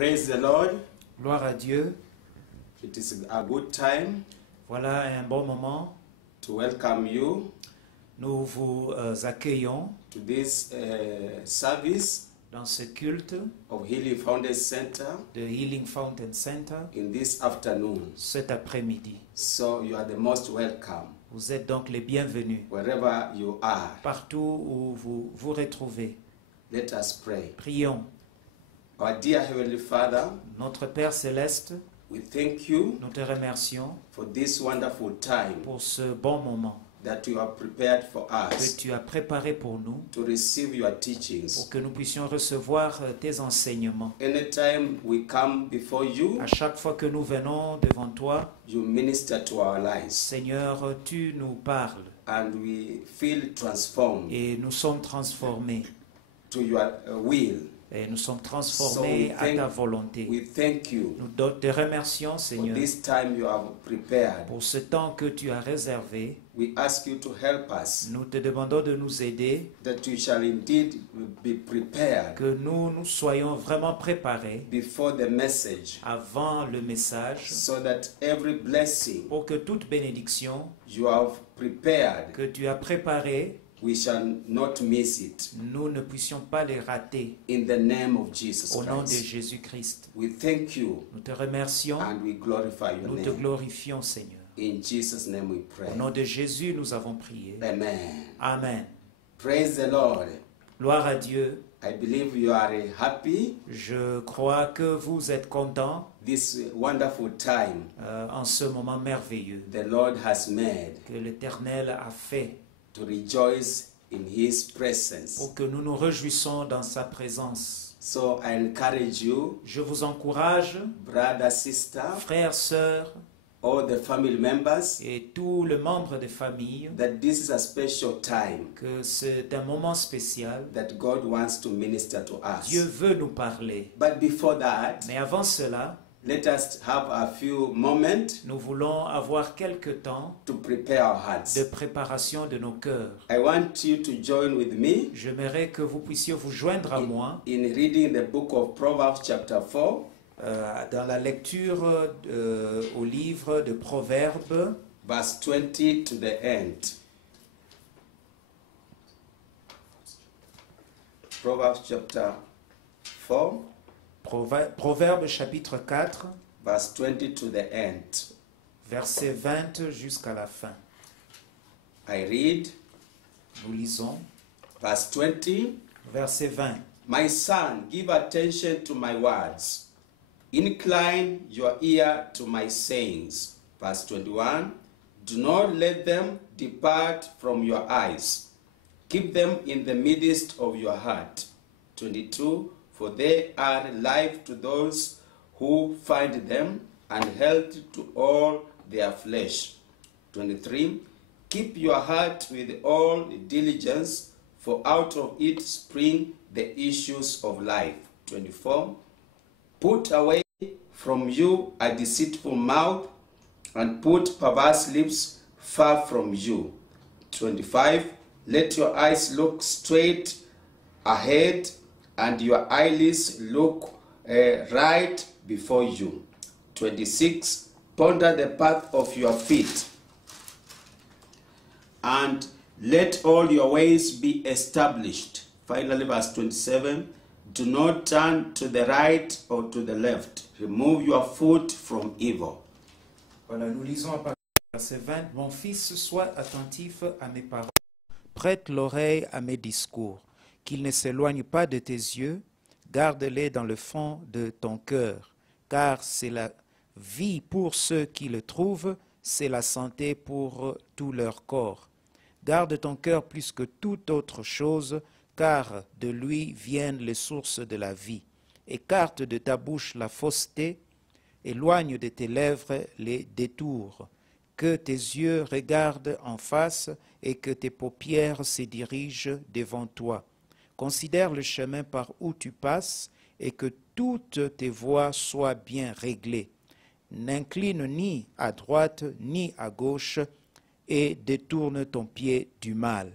Praise the Lord. Gloire à Dieu. It is a good time Voilà un bon moment. to welcome you Nous vous accueillons to this service dans ce culte of Healing Fountain Center de Healing Fountain Center in this afternoon. cet après-midi. So you are the most welcome Vous êtes donc les bienvenus wherever you are. partout où vous vous retrouvez. Let us pray. Prions. Our dear Heavenly Father, Notre Père Céleste, we thank you nous te remercions for this wonderful time pour ce bon moment that you have prepared for que us tu as préparé pour nous, to receive your teachings. pour que nous puissions recevoir tes enseignements. Anytime we come before you, À chaque fois que nous venons devant toi, you minister to our lives Seigneur, tu nous parles and we feel transformed et nous sommes transformés. to your will. Et nous sommes transformés à ta volonté. We thank you Nous te remercions, for Seigneur, this time you have prepared. pour ce temps que tu as réservé. We ask you to help us Nous te demandons de nous aider, that you shall indeed be prepared que nous soyons vraiment préparés before the message avant le message, so that every blessing pour que toute bénédiction you have prepared, que tu as préparée, we shall not miss it. nous ne puissions pas les rater. In the name of Jesus Au nom de Christ, Jésus-Christ, we thank you nous te remercions, and we glorify your nous te name. glorifions, Seigneur. In Jesus' name we pray. Au nom de Jésus, nous avons prié. Amen. Amen. Praise the Lord. Gloire à Dieu. I believe you are happy Je crois que vous êtes contents this wonderful time en ce moment merveilleux the Lord has made que l'Éternel a fait to rejoice in His presence. pour que nous nous réjouissons dans sa présence. So I encourage you, Je vous encourage, brother, sister, frères, sœurs all the family members, et tous les membres de famille, that this is a special time que c'est un moment spécial. that God wants to minister to Dieu us. veut nous parler. But before that, Mais avant cela, let us have a few moments nous voulons avoir quelques temps to prepare our de hearts. préparation de nos cœurs. I want you to join with me J'aimerais que vous puissiez vous joindre à moi in reading the book of Proverbs chapter 4, dans la lecture au livre de Proverbes, verse 20 to the end. Proverbs chapter 4, Proverbes chapitre 4, verse 20 to the end. verset 20 jusqu'à la fin. I read Nous lisons verse 20. verset 20. My son, give attention to my words. Incline your ear to my sayings. Verse 21. Do not let them depart from your eyes. Keep them in the midst of your heart. 22. For they are life to those who find them, and health to all their flesh. 23. Keep your heart with all diligence, for out of it spring the issues of life. 24. Put away from you a deceitful mouth, and put perverse lips far from you. 25. Let your eyes look straight ahead, and your eyelids look right before you. 26. Ponder the path of your feet, and let all your ways be established. Finally, verse 27. Do not turn to the right or to the left. Remove your foot from evil. Voilà, nous lisons à partir du verset 20. Mon fils, sois attentif à mes paroles. Prête l'oreille à mes discours. Qu'ils ne s'éloignent pas de tes yeux. Garde-les dans le fond de ton cœur. Car c'est la vie pour ceux qui le trouvent, c'est la santé pour tout leur corps. Garde ton cœur plus que toute autre chose, car de lui viennent les sources de la vie. Écarte de ta bouche la fausseté, éloigne de tes lèvres les détours. Que tes yeux regardent en face et que tes paupières se dirigent devant toi. Considère le chemin par où tu passes et que toutes tes voies soient bien réglées. N'incline ni à droite ni à gauche et détourne ton pied du mal.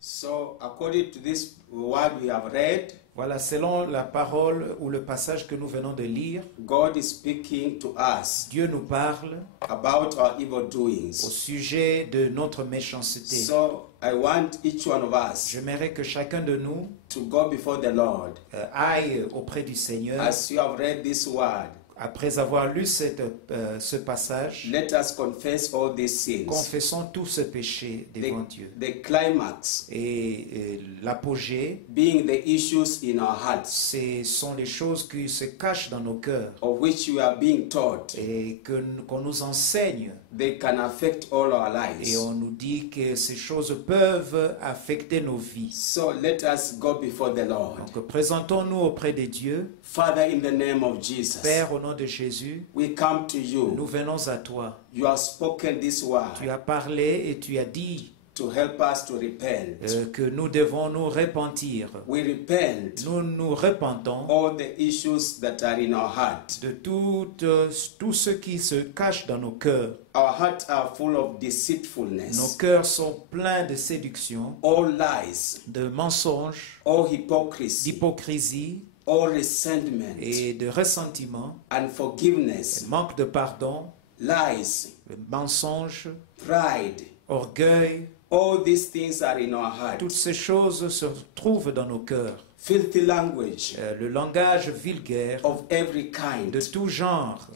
So, according to this word we have read, Voilà, selon la parole ou le passage que nous venons de lire, God is speaking to us Dieu nous parle about our evil au doings. sujet de notre méchanceté. So I want each one of us J'aimerais que chacun de nous to go before the Lord. aille auprès du Seigneur. As you have read this word, Après avoir lu ce passage, let us confess all these sins. confessons tout ce péché devant Dieu. The climax Et l'apogée, being the issues in our hearts, ce sont les choses qui se cachent dans nos cœurs of which we are being taught. et qu'on nous enseigne. They can affect all our Et lives. on nous dit que ces choses peuvent affecter nos vies. So let us go before the Lord. Donc présentons-nous auprès de Dieu. Father, in the name of Jesus, Père, au nom de Jésus, we come to nous you. venons à toi. You have spoken this word Tu as parlé et tu as dit to help us to repent. que nous devons nous repentir. We repent Nous nous repentons all the issues that are in our heart. de tout ce qui se cache dans nos cœurs. Our hearts are full of Nos deceitfulness, cœurs sont pleins de séduction, all lies, de mensonges, all hypocrisy, d'hypocrisie all resentment, et de ressentiment, unforgiveness, manque de pardon, lies, mensonges, pride. orgueil. All these things are in our heart. Toutes ces choses se trouvent dans nos cœurs. Filthy language Le langage vulgaire of every kind. de tout genre.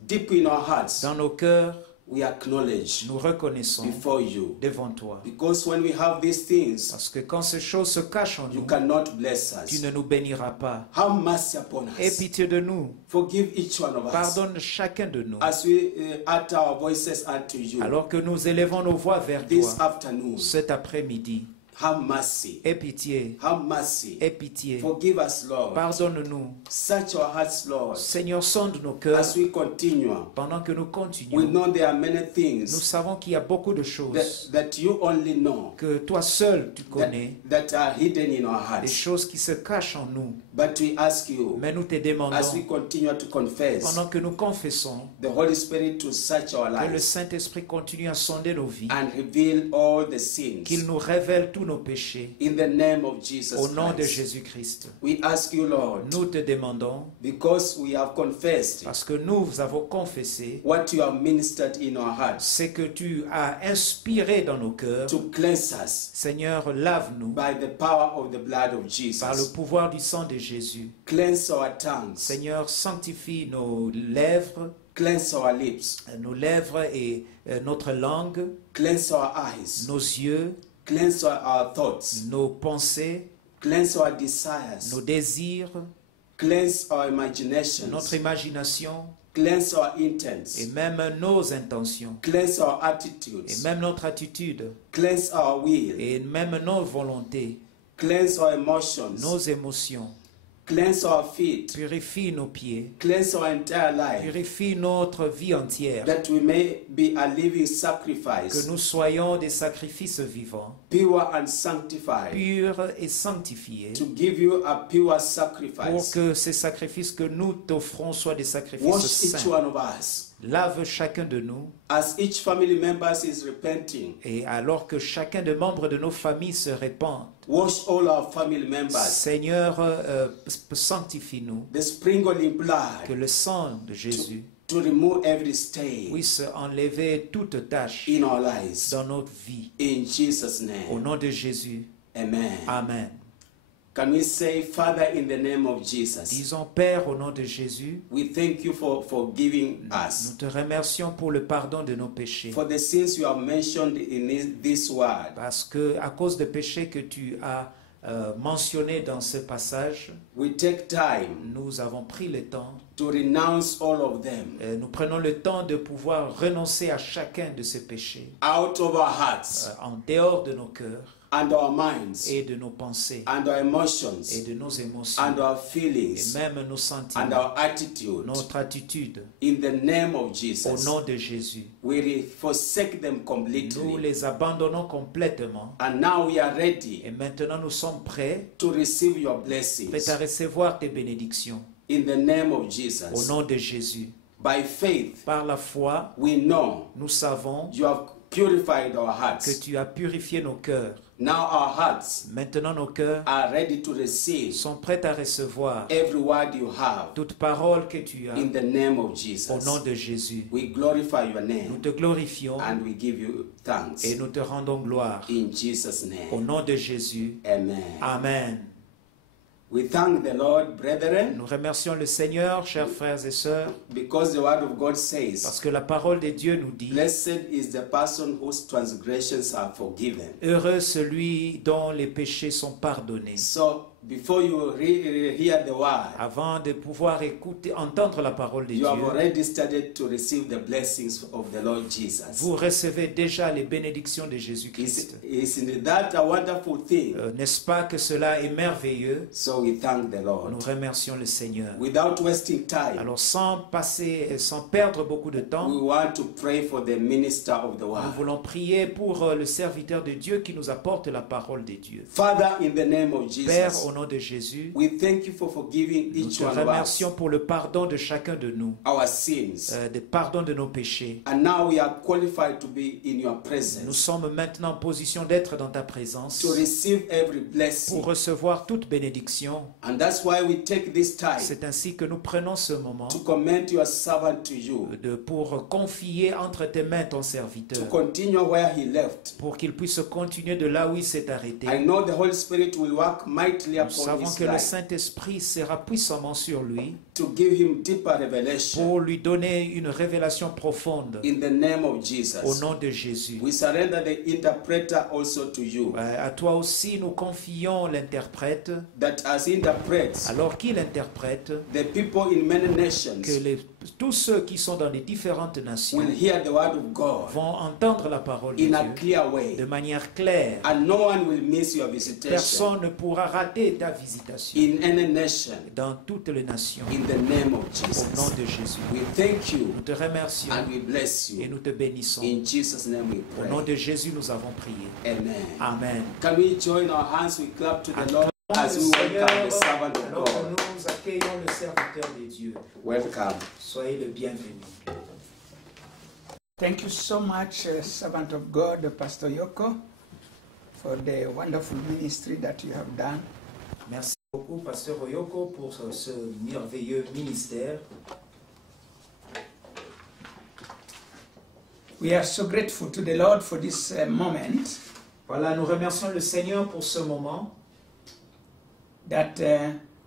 Deep in our hearts, Dans nos cœurs, we acknowledge nous reconnaissons before you. devant toi. Because when we have these things, Parce que quand ces choses se cachent en you nous, cannot bless tu us. ne nous béniras pas. Have mercy upon Aie us. pitié de nous. Forgive each one of us. Pardonne chacun de nous. As we utter our voices unto you Alors que nous élevons nos voix vers this toi afternoon, cet après-midi, have mercy. aie pitié, Have mercy. aie pitié. Forgive us, Lord. Pardonne-nous. Search our hearts, Lord. Seigneur, sonde nos cœurs As we continue, pendant que nous we continuons. know there are many Nous things savons qu'il y a beaucoup de choses that you only know que toi seul tu connais, that are hidden in our des hearts. choses qui se cachent en nous. But we ask you, Mais nous te as we demandons, continue to confess, pendant que nous confessons, the Holy Spirit to search our que le lives Saint-Esprit continue à sonder nos vies, and reveal all the sins. qu'il nous révèle tous nos péchés. In the name of Jesus Au nom de Christ, Jésus-Christ, we ask you, Lord, nous te demandons, because we have confessed parce que nous avons confessé what you have ministered in our hearts, ce que tu as inspiré dans nos cœurs. to cleanse us Seigneur, lave-nous by the power of the blood of par le Jesus. pouvoir du sang de Jésus. Cleanse our tongues, Seigneur, sanctifie nos lèvres cleanse et notre langue, cleanse our eyes, nos yeux, cleanse our thoughts, nos pensées, cleanse our desires, nos désirs, cleanse our imaginations, notre imagination cleanse our et intents, même nos intentions cleanse our et attitudes, même notre attitude cleanse our will, et même nos volontés, cleanse our emotions, nos émotions. cleanse our feet, Purifie nos pieds, cleanse our entire life, purifie notre vie entière, that we may be a living que sacrifice, nous soyons des sacrifices vivants, pure and sanctified, purs et sanctifiés, to give you a pure pour sacrifice. que ces sacrifices que nous t'offrons soient des sacrifices Wash each saints. one of us. Lave chacun de nous, As each family member is repenting, et alors que chacun des membres de nos familles se répand, wash all our family members. Seigneur, sanctifie-nous, The sprinkling que blood le sang de Jésus to remove every stain puisse enlever toute tâche in our lives. dans notre vie. In Jesus' Au name, nom de Jésus, amen. Amen. Can we say, Father, in the name of Jesus, Disons, Père, au nom de Jésus, we thank you for forgiving nous us, te remercions pour le pardon de nos péchés. for the sins you have mentioned in this word. Parce que à cause des péchés que tu as mentionnés dans ce passage, We take time nous avons pris le temps, to renounce all of them nous prenons le temps de pouvoir renoncer à chacun de ces péchés, out of our hearts en dehors de nos cœurs and our minds et de nos pensées and our et emotions de nos émotions and our et feelings même nos and sentiments, our attitude. notre attitude. In the name of Au Jesus, nom de Jésus, we forsake them nous completely. les abandonnons complètement And now we are ready et maintenant nous sommes prêts to receive your à blessings. recevoir tes bénédictions. In the name of Au Jesus, nom de Jésus, by faith, par la foi, we know nous savons you have purified our que hearts. tu as purifié nos cœurs. Now our hearts Maintenant, nos cœurs are ready to receive sont prêts à recevoir every word you have toute parole que tu as in the name of au Jesus. nom de Jésus. We glorify your Nous name te glorifions and we give you thanks. et nous te rendons gloire. In Jesus' Au name. nom de Jésus. Amen. Amen. We thank the Lord, brethren, Nous remercions le Seigneur, chers frères et sœurs, because the word of God says, parce que la parole de Dieu nous dit: blessed is the person whose transgressions are forgiven. heureux celui dont les péchés sont pardonnés. So, before you hear the word, Avant de pouvoir entendre la parole de you Dieu, have already started to receive the blessings of the Lord Jesus. vous recevez déjà les bénédictions de Jésus-Christ. Isn't that a wonderful thing? N'est-ce pas que cela est merveilleux? So we thank the Nous Lord. remercions le Seigneur. Without wasting time, Alors sans perdre beaucoup de we temps, want to pray for the minister of the nous word. voulons prier pour le serviteur de Dieu qui nous apporte la parole de Dieu. Father, in the name of Père, Jesus, au nom de Jésus, we thank you for forgiving nous each te one of us remercions pour le pardon de chacun de nous, our sins. le pardon de nos péchés. And now we are qualified to be in your Nous presence, sommes maintenant en position d'être dans ta présence to receive every blessing. pour recevoir toute bénédiction. And that's why we take this time C'est ainsi que nous prenons ce moment to commend your servant to you, pour confier entre tes mains ton to serviteur, continue where he left. pour qu'il puisse continuer de là où il s'est arrêté. I know the Holy Spirit will work mightily Nous upon savons his que le life Saint-Esprit sera puissamment sur lui to give him deeper revelation pour lui donner une révélation profonde in the name of au Jesus. nom de Jésus. We surrender the interpreter also to you, À toi aussi, nous confions l'interprète, that as he interprets, alors qu'il interprète, the people in many nations que tous ceux qui sont dans les différentes nations will hear the word of God vont entendre la parole de in a Dieu clear way, de manière claire. and no one will miss your visitation Personne ne pourra rater ta visitation in any nation dans toutes les nations. in the name of Au nom Jesus. de Jésus. We thank you Nous te remercions and we bless et you. nous te bénissons. In Jesus' name we Au nom pray. de Jésus, nous avons prié. Amen. Amen. Can we join our hands? We clap to the Lord as we Seigneur, welcome the servant of alors que God. nous accueillons le serviteur de Dieu. Welcome. Soyez le bienvenu. Thank you so much, servant of God, Pastor Yoko, for the wonderful ministry that you have done. Merci beaucoup, Pasteur Oyoko, pour ce merveilleux ministère. We are so grateful to the Lord for this moment Voilà, nous remercions le Seigneur pour ce moment. that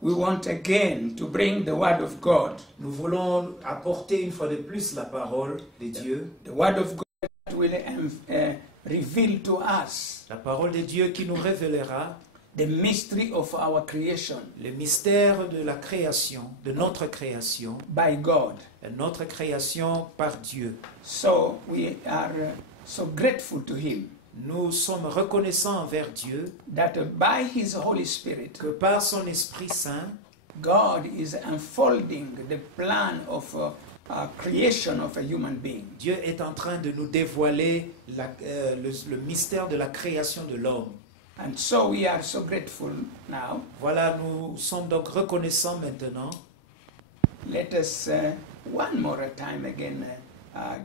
we want again to bring the Word of God, Nous voulons apporter une fois de plus la parole de Dieu. the Word of God that will reveal to us La parole de Dieu qui nous révélera the mystery of our creation le mystère de la création, de notre création par Dieu. So we are so grateful to Him Nous sommes reconnaissants envers Dieu that by His Holy Spirit, que par son Esprit Saint, God is unfolding the plan of creation of a human being. Dieu est en train de nous dévoiler le mystère de la création de l'homme. And so we are so grateful now. Voilà, nous sommes donc reconnaissants maintenant. Let us one more time again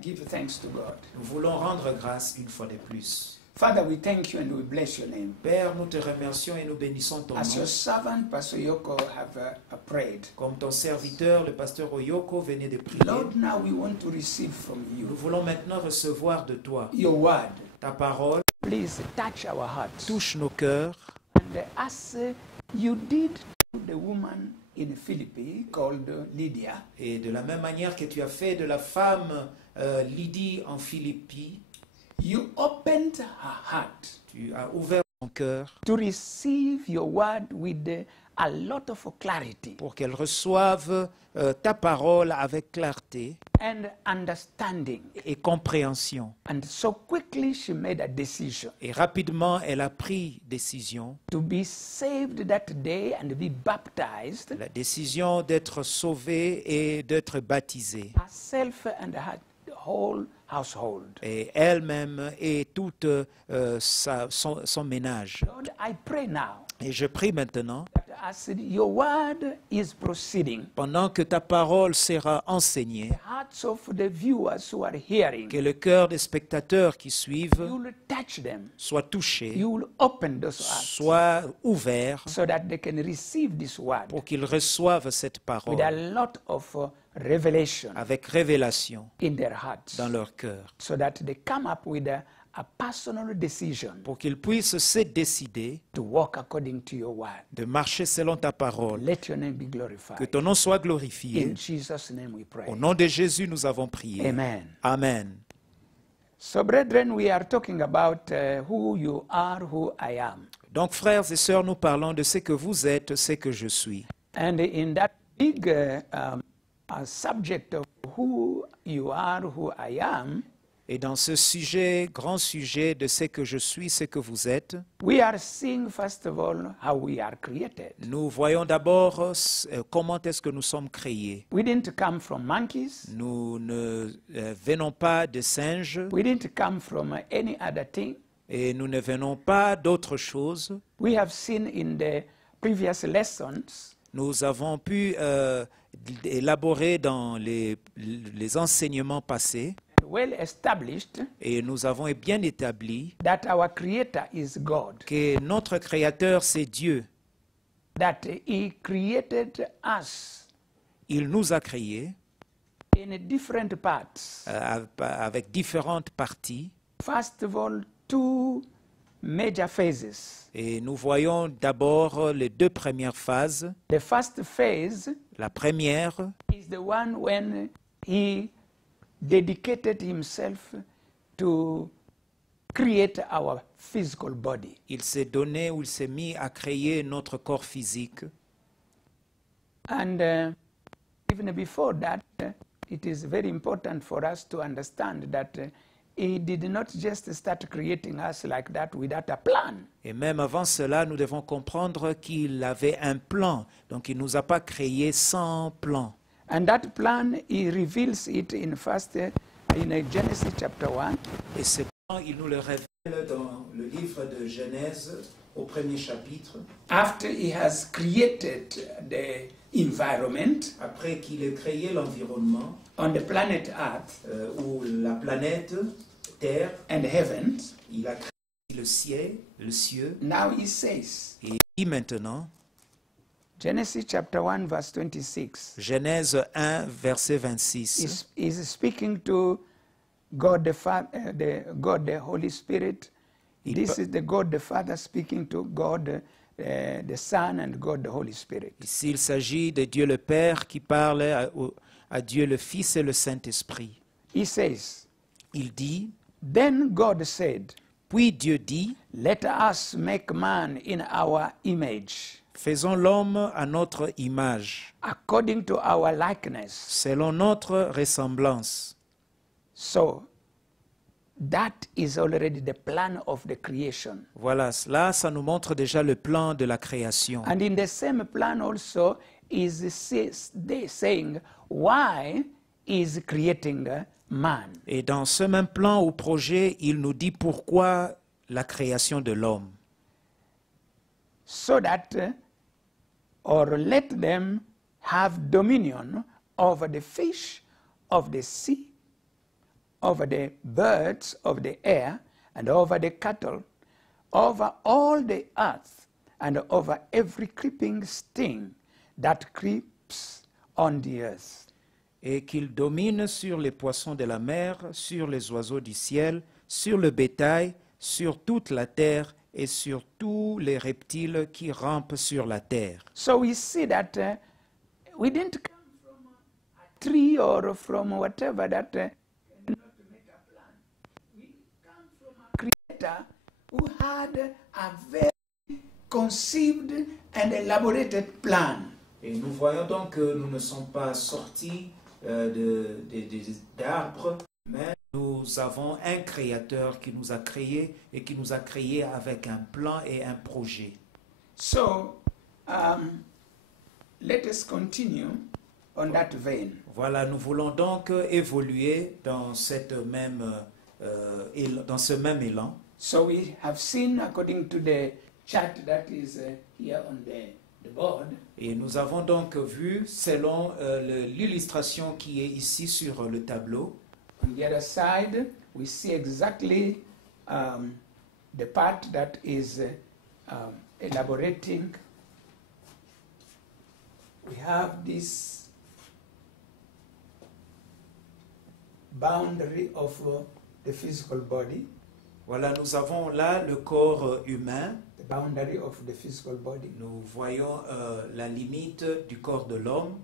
give thanks to God. Nous voulons rendre grâce une fois de plus. Father, we thank you and we bless your name. Père, nous te remercions et nous bénissons ton As nom. your servant, Pastor Yoko, have prayed. Comme ton serviteur, le pasteur Oyoko, venait de prier. Lord, now we want to receive from Nous you voulons maintenant recevoir de toi your word. ta parole. Please touch our hearts. Touche nos cœurs. And as you did to the woman in Philippi called Lydia, Et de la même manière que tu as fait de la femme Lydie en Philippi, you opened her heart tu as ouvert son cœur to receive your word with a lot of clarity pour qu'elle reçoive ta parole avec clarté and understanding. et compréhension. And so quickly she made a decision Et rapidement, elle a pris décision, to be saved that day and be baptized, la décision d'être sauvée et d'être baptisée. herself and her whole household. Et elle-même et tout son ménage. Lord, I pray now Et je prie maintenant, that as your word is proceeding, pendant que ta parole sera enseignée, the hearts hearts of the viewers who are hearing, Que le cœur des spectateurs qui suivent you will touch them. soit touché, You will open those hearts soit ouvert so that they can receive this word pour qu'ils reçoivent cette with a parole lot of revelation avec révélation in their hearts, dans leur cœur, so that they come up with a personal decision pour qu'ils puissent se décider to walk according to your word. de marcher selon ta parole. Let your name be Que glorified. ton nom soit glorifié. In Jesus' name we pray. Au nom de Jésus, nous avons prié. Amen. Amen. So, brethren, we are talking about who you are, who I am. Donc, frères et sœurs, nous parlons de ce que vous êtes, ce que je suis. And in that big subject of who you are, who I am, Et dans ce sujet, grand sujet de ce que je suis, ce que vous êtes, we are seeing, first of all, how we are created. nous voyons d'abord comment est-ce que nous sommes créés. We didn't come from monkeys. Nous ne venons pas de singes We didn't come from any other thing. et nous ne venons pas d'autre chose. We have seen in the previous lessons Nous avons pu élaborer dans les enseignements passés well established et nous avons bien établi that our creator is God, que notre Créateur, c'est Dieu. that he created us Il nous a créés in different parts. avec différentes parties. First of all, two major phases. Et nous voyons d'abord les deux premières phases. The first phase La première, is the one when he dedicated himself to create our physical body. il s'est donné ou il s'est mis à créer notre corps physique. And even before that, it is very important for us to understand that he did not just start creating us like that without a plan. Et même avant cela, nous devons comprendre qu'il avait un plan. Donc il ne nous a pas créés sans plan. And that plan, he reveals it in Genesis chapter 1. Et ce plan, il nous le révèle dans le livre de Genèse, au premier chapitre. After he has created the environment Après qu'il ait créé l'environnement, on the planet Earth ou la planète Terre, and heaven, il a créé le ciel, now he says, et il dit maintenant, Genesis chapter 1 verse 26, Genèse 1, verset 26, is speaking to God the Father, God the Holy Spirit. This is the God the Father speaking to God the Son and God the Holy Spirit. Ici, il s'agit de Dieu le Père qui parle à Dieu le Fils et le Saint-Esprit. He says, Il dit, then God said, puis Dieu dit, let us make man in our image, faisons l'homme à notre image, according to our likeness. selon notre ressemblance. So, that is already the plan of the creation. Voilà, là, ça nous montre déjà le plan de la création. And in the same plan also is saying why is creating man. Et dans ce même plan ou projet, il nous dit pourquoi la création de l'homme. So that, or let them have dominion over the fish of the sea, over the birds of the air, and over the cattle, over all the earth, and over every creeping thing that creeps on the earth. Et qu'il domine sur les poissons de la mer, sur les oiseaux du ciel, sur le bétail, sur toute la terre et sur tous les reptiles qui rampent sur la terre. So we see that we didn't come from a tree or from whatever that cannot make a plan. We come from a creator who had a very conceived and elaborated plan. Et nous voyons donc que nous ne sommes pas sortis d'arbres, mais nous avons un créateur qui nous a créés et qui nous a créés avec un plan et un projet. So let us continue on that vein. Voilà, nous voulons donc évoluer dans, dans ce même élan. So we have seen, according to the chart that is here on the the board, Et nous avons donc vu, selon l'illustration qui est ici sur le tableau, on the other side, we see exactly the part that is elaborating. We have this boundary of the physical body, voilà, nous avons là le corps humain. the boundary of the physical body. Nous voyons la limite du corps de l'homme.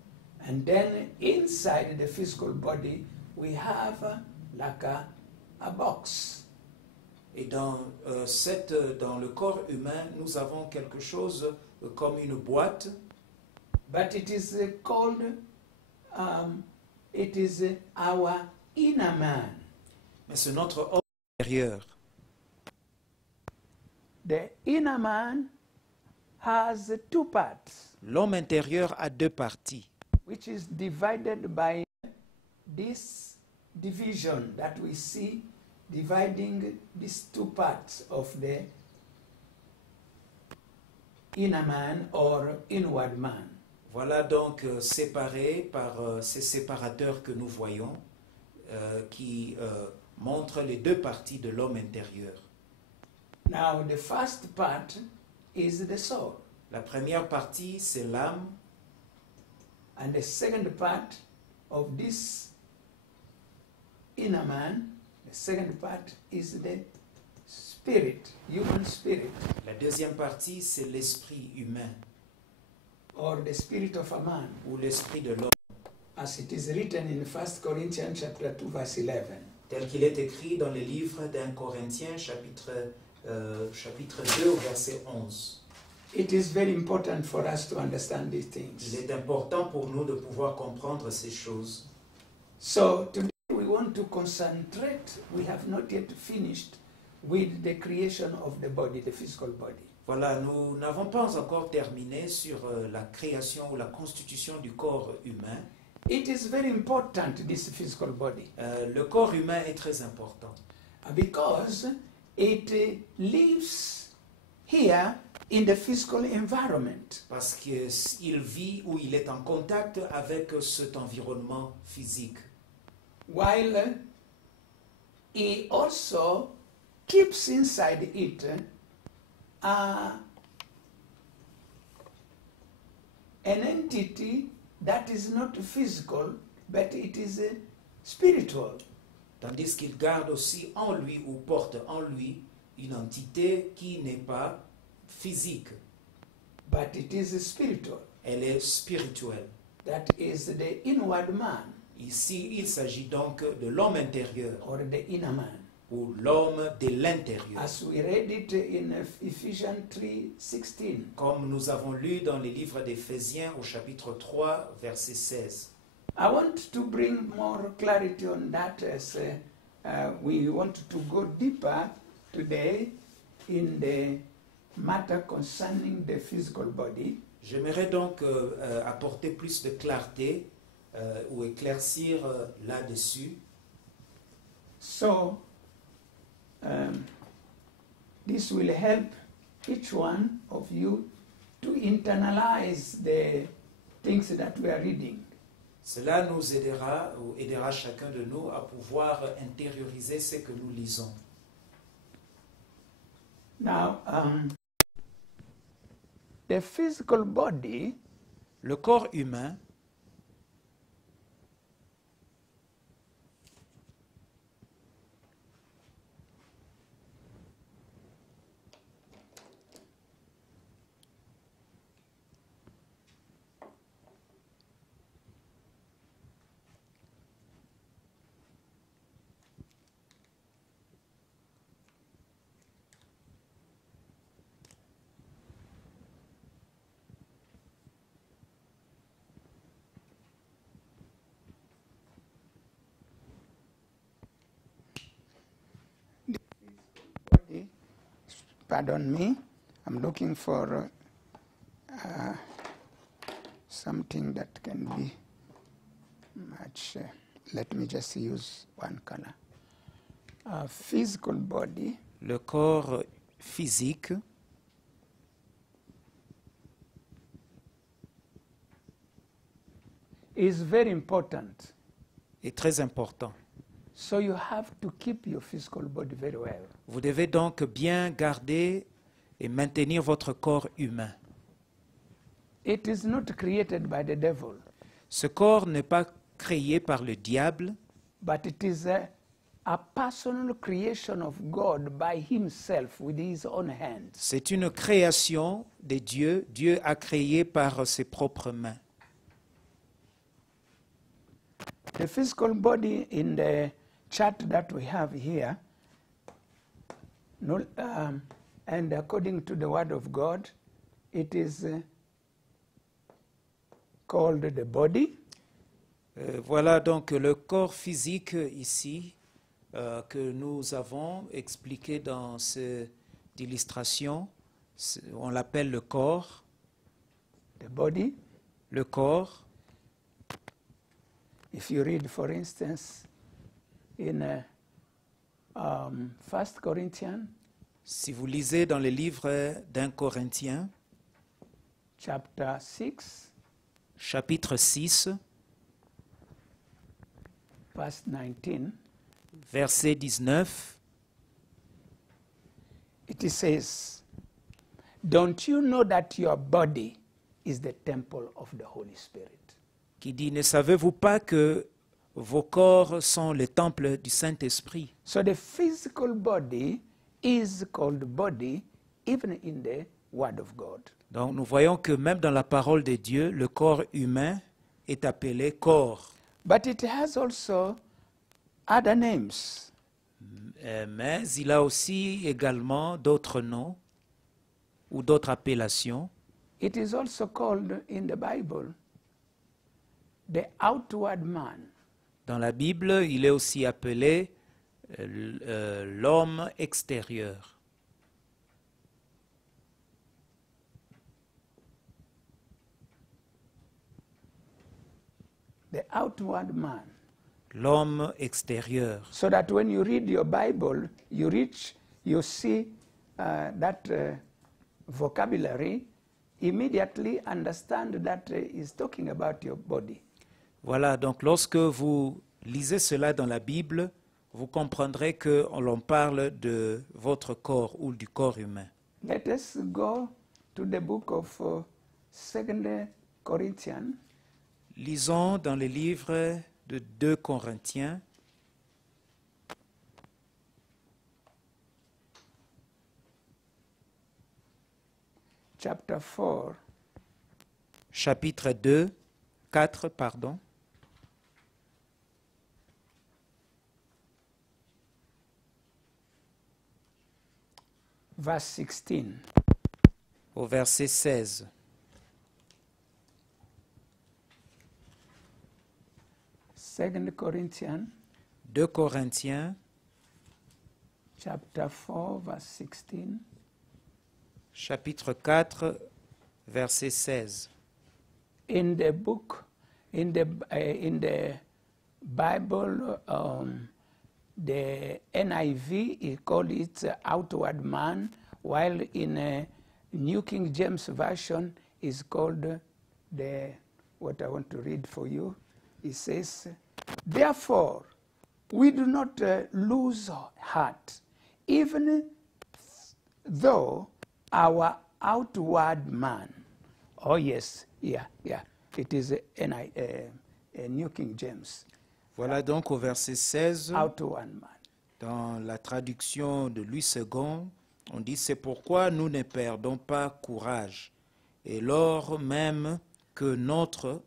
And then inside the physical body, we have like a box. Et dans le corps humain, nous avons quelque chose comme une boîte. But it is called, it is our inner man. Mais c'est notre homme intérieur. The inner man has two parts, L'homme intérieur a deux parties, which is divided by this division that we see dividing these two parts of the inner man or inward man. Voilà donc séparés par ces séparateurs que nous voyons qui montrent les deux parties de l'homme intérieur. Now, the first part is the soul, La première partie, c'est l'âme, and the second part of this inner man, the second part is the spirit, human spirit, la deuxième partie, c'est l'esprit humain or the spirit of a man, ou l'esprit de l'homme, as it is written in 1 Corinthians chapter 2, verse 11. tel qu'il est écrit dans le livre d'un Corinthiens chapitre 2 au verset 11. It is very important for us to understand these Il things. est important pour nous de pouvoir comprendre ces choses. So today we want to concentrate, we have not yet finished with the creation of the body, the physical body. Voilà, nous n'avons pas encore terminé sur la création ou la constitution du corps humain. It is very important, this physical body, Le corps humain est très important because it lives here in the physical environment. parce qu'il vit ou il est en contact avec cet environnement physique. While he also keeps inside it an entity that is not physical, but it is spiritual. Tandis qu'il garde aussi en lui ou porte en lui une entité qui n'est pas physique, But it is spiritual. elle est spirituelle. That is the inward man Ici, il s'agit donc de l'homme intérieur or the inner man. ou l'homme de l'intérieur. As we read it in Ephesians 3:16. Comme nous avons lu dans les livres d'Éphésiens au chapitre 3, verset 16. I want to bring more clarity on that as we want to go deeper today in the matter concerning the physical body. J'aimerais donc apporter plus de clarté ou éclaircir là-dessus. So, this will help each one of you to internalize the things that we are reading. Cela nous aidera ou aidera chacun de nous à pouvoir intérioriser ce que nous lisons. Now, the physical body Le corps humain body, pardon me, I'm looking for something that can be much, let me just use one color. Physical body le corps physique is very important. est très important. So you have to keep your physical body very well. Vous devez donc bien garder et maintenir votre corps humain. It is not created by the devil, Ce corps n'est pas créé par le diable, but it is a personal creation of God by himself with his own hands. c'est une création de Dieu. Dieu a créé par ses propres mains. The physical body in the chart that we have here, and according to the Word of God, it is called the body. Voilà donc le corps physique ici que nous avons expliqué dans cette illustration. On l'appelle le corps. The body. Le corps. If you read, for instance, in 1 Corinthians, Si vous lisez dans les livres d'1 Corinthiens, chapter 6, chapitre 6, verse 19, verset 19, it says, "Don't you know that your body is the temple of the Holy Spirit?" qui dit « Ne savez-vous pas que vos corps sont le temple du Saint-Esprit ?» So the physical body is called body even in the Word of God. Donc nous voyons que même dans la parole de Dieu, le corps humain est appelé corps. But it has also other names. Mais il a aussi également d'autres noms ou d'autres appellations. It is also called in the Bible the outward man. Dans la Bible, il est aussi appelé l'homme extérieur. The outward man. L'homme extérieur. So that when you read your Bible, you see that vocabulary, immediately understand that is talking about your body. Voilà, donc lorsque vous lisez cela dans la Bible, vous comprendrez que l'on parle de votre corps ou du corps humain. Let us go to the book of 2 Corinthians. Lisons dans les livres de 2 Corinthiens, Chapter 4, chapitre 2, 4, pardon. verse 16. Au verset 16. Second Corinthians, 2 Corinthiens, chapter 4, verse 16. chapitre 4, verset 16. In the book, in the Bible, the NIV, it called it outward man, while in a New King James Version is called the, what I want to read for you, it says, "Therefore, we do not lose heart, even though our outward man," oh yes, yeah, it is a New King James, Voilà donc au verset 16, outward man. dans la traduction de Louis II, on dit « C'est pourquoi nous ne perdons pas courage, et lors même que notre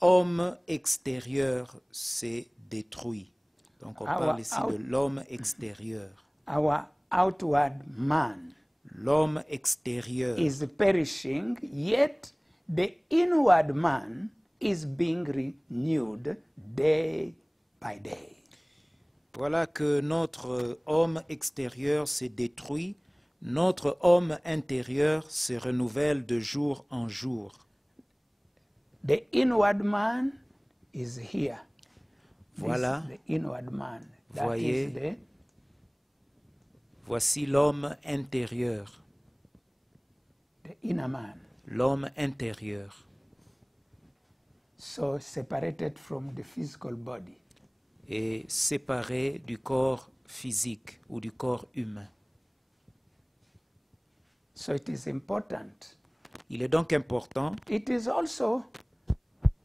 homme extérieur s'est détruit. » Donc on parle ici de l'homme extérieur. Our outward man L'homme extérieur is perishing, yet the inward man is being renewed day by day. Voilà que notre homme extérieur s'est détruit, notre homme intérieur se renouvelle de jour en jour. The inward man is here. Voilà. This is the inward man. That Voyez. is the Voici l'homme intérieur, inner man. l'homme intérieur. so separated from the physical body. et séparé du corps physique ou du corps humain. So it is important. Il est donc important, It is also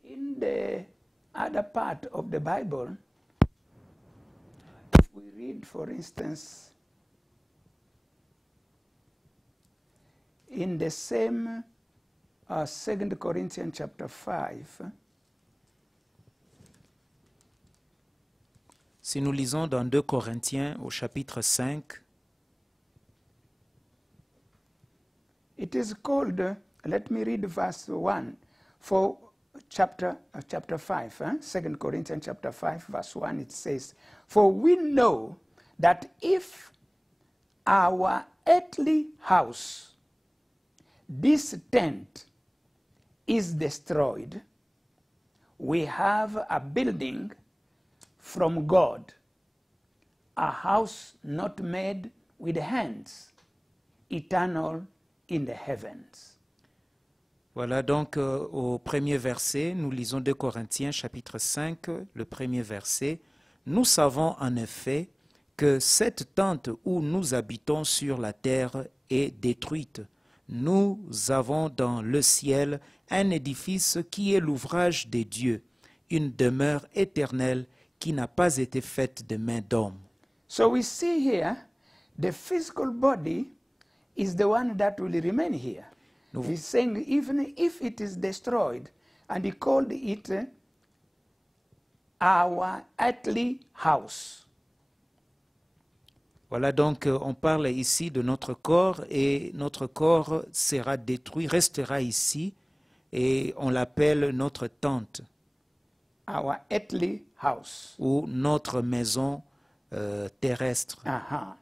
in the other part of the Bible. If we read, for instance, in the same 2 Corinthians chapter 5, si nous lisons dans 2 Corinthiens au chapitre 5, it is called, let me read verse 1 for chapter 5, 2 Corinthians chapter 5, verse 1, it says, "For we know that if our earthly house, this tent, is destroyed, we have a building from God, a house not made with hands, eternal in the heavens." voilà donc au premier verset, nous lisons 2 Corinthiens chapitre 5, le premier verset. Nous savons en effet que cette tente où nous habitons sur la terre est détruite. Nous avons dans le ciel un édifice qui est l'ouvrage des dieux, une demeure éternelle qui n'a pas été faite de main d'homme. So we see here, the physical body is the one that will remain here. He's saying even if it is destroyed, and he called it our earthly house. Voilà donc, on parle ici de notre corps et notre corps sera détruit, restera ici et on l'appelle notre tente Our earthly house. ou notre maison terrestre. Uh-huh.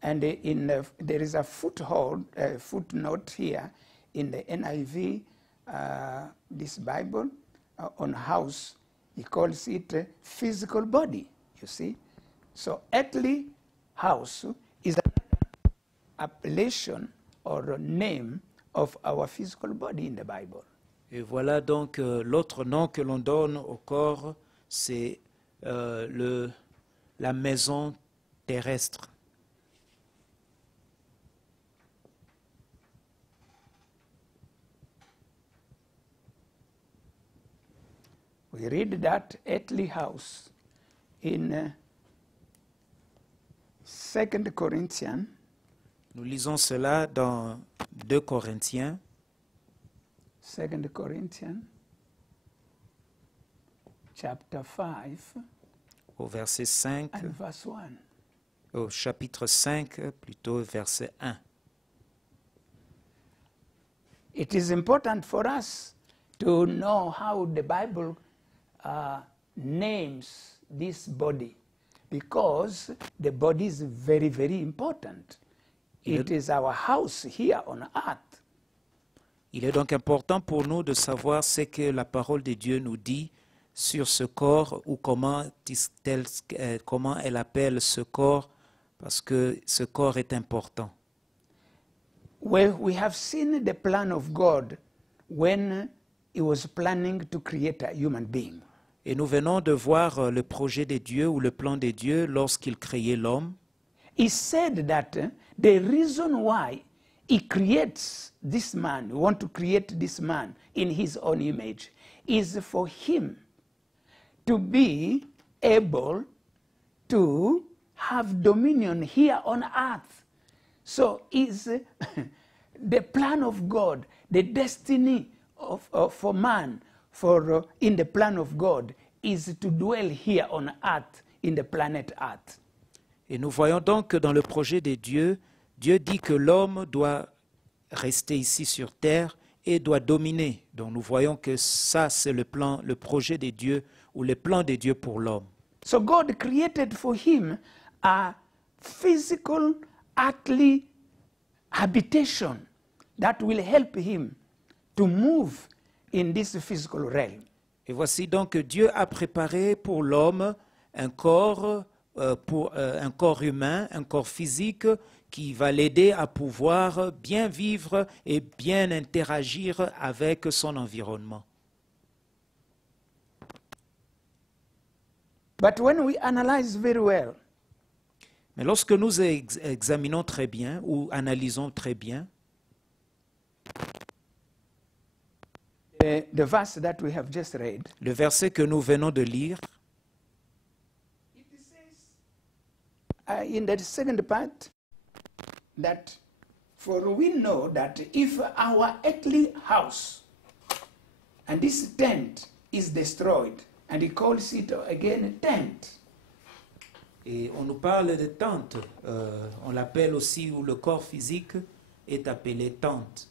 And there is a footnote here in the NIV, this Bible, on house. He calls it a physical body, you see. So earthly house is an appellation or a name of our physical body in the Bible. Et voilà donc l'autre nom que l'on donne au corps, c'est la maison terrestre. We read that earthly house in 2 Corinthians Nous lisons cela dans 2 Corinthiens, 2 Corinthians chapter 5 au verset 5, and verse 1. au chapitre 5, plutôt verset 1. It is important for us to know how the Bible names this body, because the body is very, very important. It is our house here on earth. Il est donc important pour nous de savoir ce que la parole de Dieu nous dit sur ce corps ou comment elle appelle ce corps, parce que ce corps est important. Well, we have seen the plan of God when he was planning to create a human being. Et nous venons de voir le projet de Dieu ou le plan de Dieu lorsqu'il créait l'homme. He said that the reason why he creates this man, we want to create this man in his own image, is for him to be able to have dominion here on earth. So is the plan of God, the destiny for man, in the plan of God, is to dwell here on earth, in the planet earth. Et nous voyons donc que dans le projet de Dieu, Dieu dit que l'homme doit rester ici sur terre et doit dominer. Donc nous voyons que ça, c'est le plan, le projet de Dieu ou le plan de Dieu pour l'homme. So God created for him a physical, earthly habitation that will help him to move in this physical realm. Et voici donc que Dieu a préparé pour l'homme un corps, un corps humain, un corps physique qui va l'aider à pouvoir bien vivre et bien interagir avec son environnement. But when we analyze very well, Mais lorsque nous examinons très bien ou analysons très bien the verse that we have just read, le verset que nous venons de lire, it says in the second part that, for we know that if our earthly house and this tent is destroyed, and he calls it again tent. et on nous parle de tente, on l'appelle aussi, où le corps physique est appelé tente.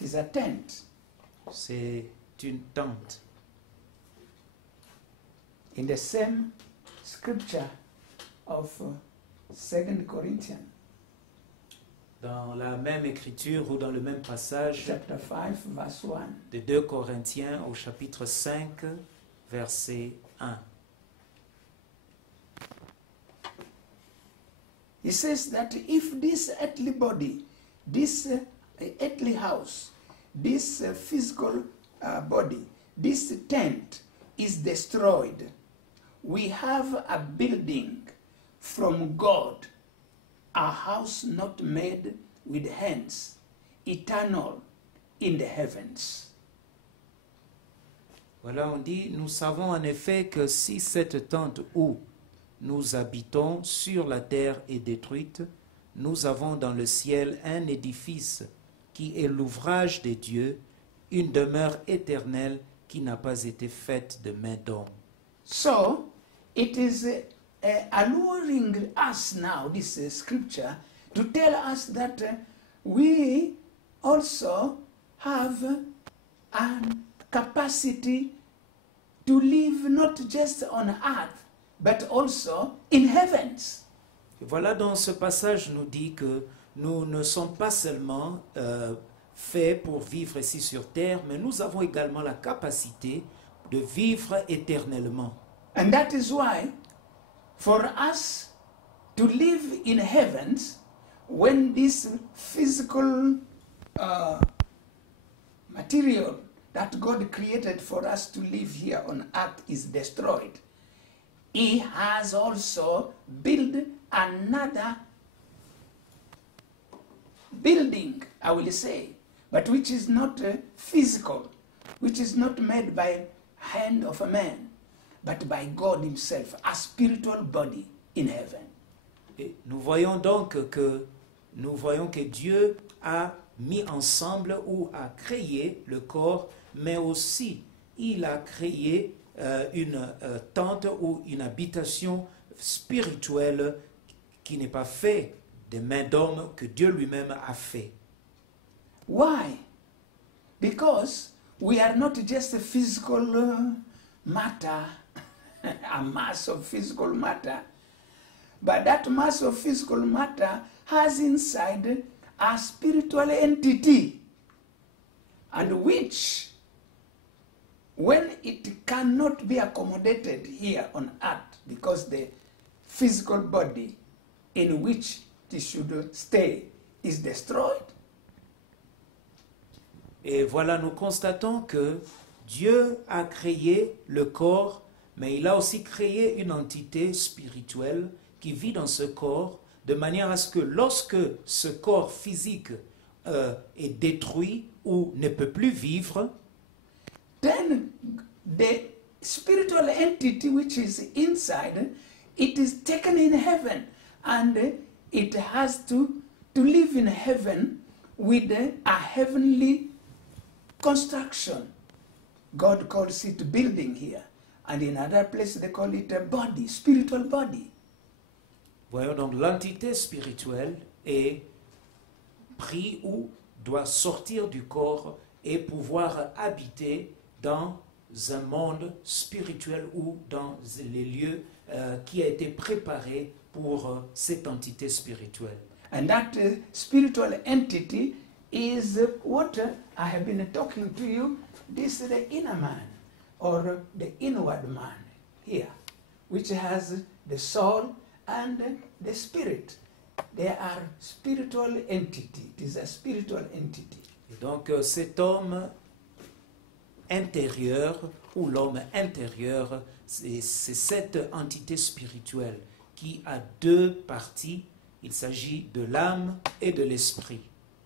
It is a tent. C'est une tente. In the same scripture of 2 Corinthians, Dans la même écriture ou dans le même passage chapter 5, verse 1. de 2 Corinthiens au chapitre 5, verset 1. He says that if this earthly body, this earthly house, this physical body, this tent is destroyed, we have a building from God, a house not made with hands, eternal in the heavens. Voilà, on dit, nous savons en effet que si cette tente où nous habitons sur la terre est détruite, nous avons dans le ciel un édifice qui est l'ouvrage de Dieu, une demeure éternelle qui n'a pas été faite de main d'homme. So, it is alluring us now, this scripture, to tell us that we also have a capacity to live not just on earth, but also in heavens. Et voilà, dans ce passage nous dit que nous ne sommes pas seulement faits pour vivre ici sur terre, mais nous avons également la capacité de vivre éternellement. And that is why, for us to live in heavens, when this physical material that God created for us to live here on earth is destroyed, He has also built another building, I will say, but which is not physical, which is not made by hand of a man, but by God Himself, a spiritual body in heaven. Et nous voyons donc que Dieu a mis ensemble ou a créé le corps, mais aussi il a créé une tente ou une habitation spirituelle qui n'est pas faite des mains d'homme, que Dieu lui-même a fait. Why? Because we are not just a physical matter, a mass of physical matter, but that mass of physical matter has inside a spiritual entity, and which, when it cannot be accommodated here on earth, because the physical body in which it should stay is destroyed, et voilà, nous constatons que Dieu a créé le corps, mais il a aussi créé une entité spirituelle qui vit dans ce corps, de manière à ce que lorsque ce corps physique est détruit ou ne peut plus vivre, then the spiritual entity which is inside, it is taken in heaven, and it has to live in heaven with a heavenly construction. God calls it building here, and in other places they call it a body, spiritual body. voyons donc l'entité spirituelle est prise ou doit sortir du corps et pouvoir habiter dans un monde spirituel ou dans les lieux qui a été préparé pour cette entité spirituelle. And that spiritual entity is what I have been talking to you. This is the inner man, or the inward man here, which has the soul and the spirit. they are spiritual entity. It is a spiritual entity. Et donc cet homme intérieur ou l'homme intérieur, c'est cette entité spirituelle qui a deux parties. Il s'agit de l'âme et de l'esprit,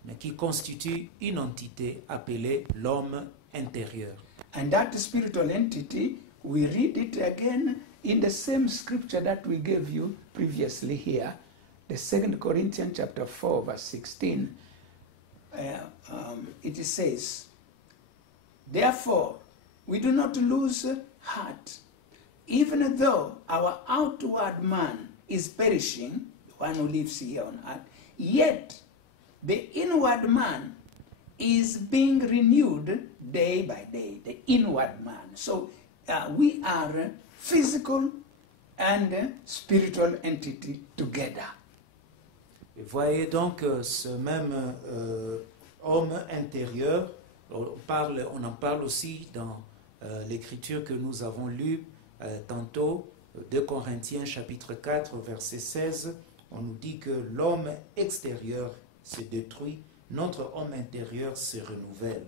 mais qui constitue une entité appelée l'homme intérieur. And that spiritual entity, we read it again in the same scripture that we gave you previously here, the 2 Corinthians chapter 4, verse 16. It says, "Therefore, we do not lose heart, even though our outward man is perishing," the one who lives here on earth, "yet the inward man is being renewed day by day," the inward man. So we are physical and spiritual entity together. Et voyez donc ce même homme intérieur, on en parle aussi dans l'écriture que nous avons lue tantôt, 2 Corinthiens chapitre 4, verset 16, on nous dit que l'homme extérieur se détruit, notre homme intérieur se renouvelle.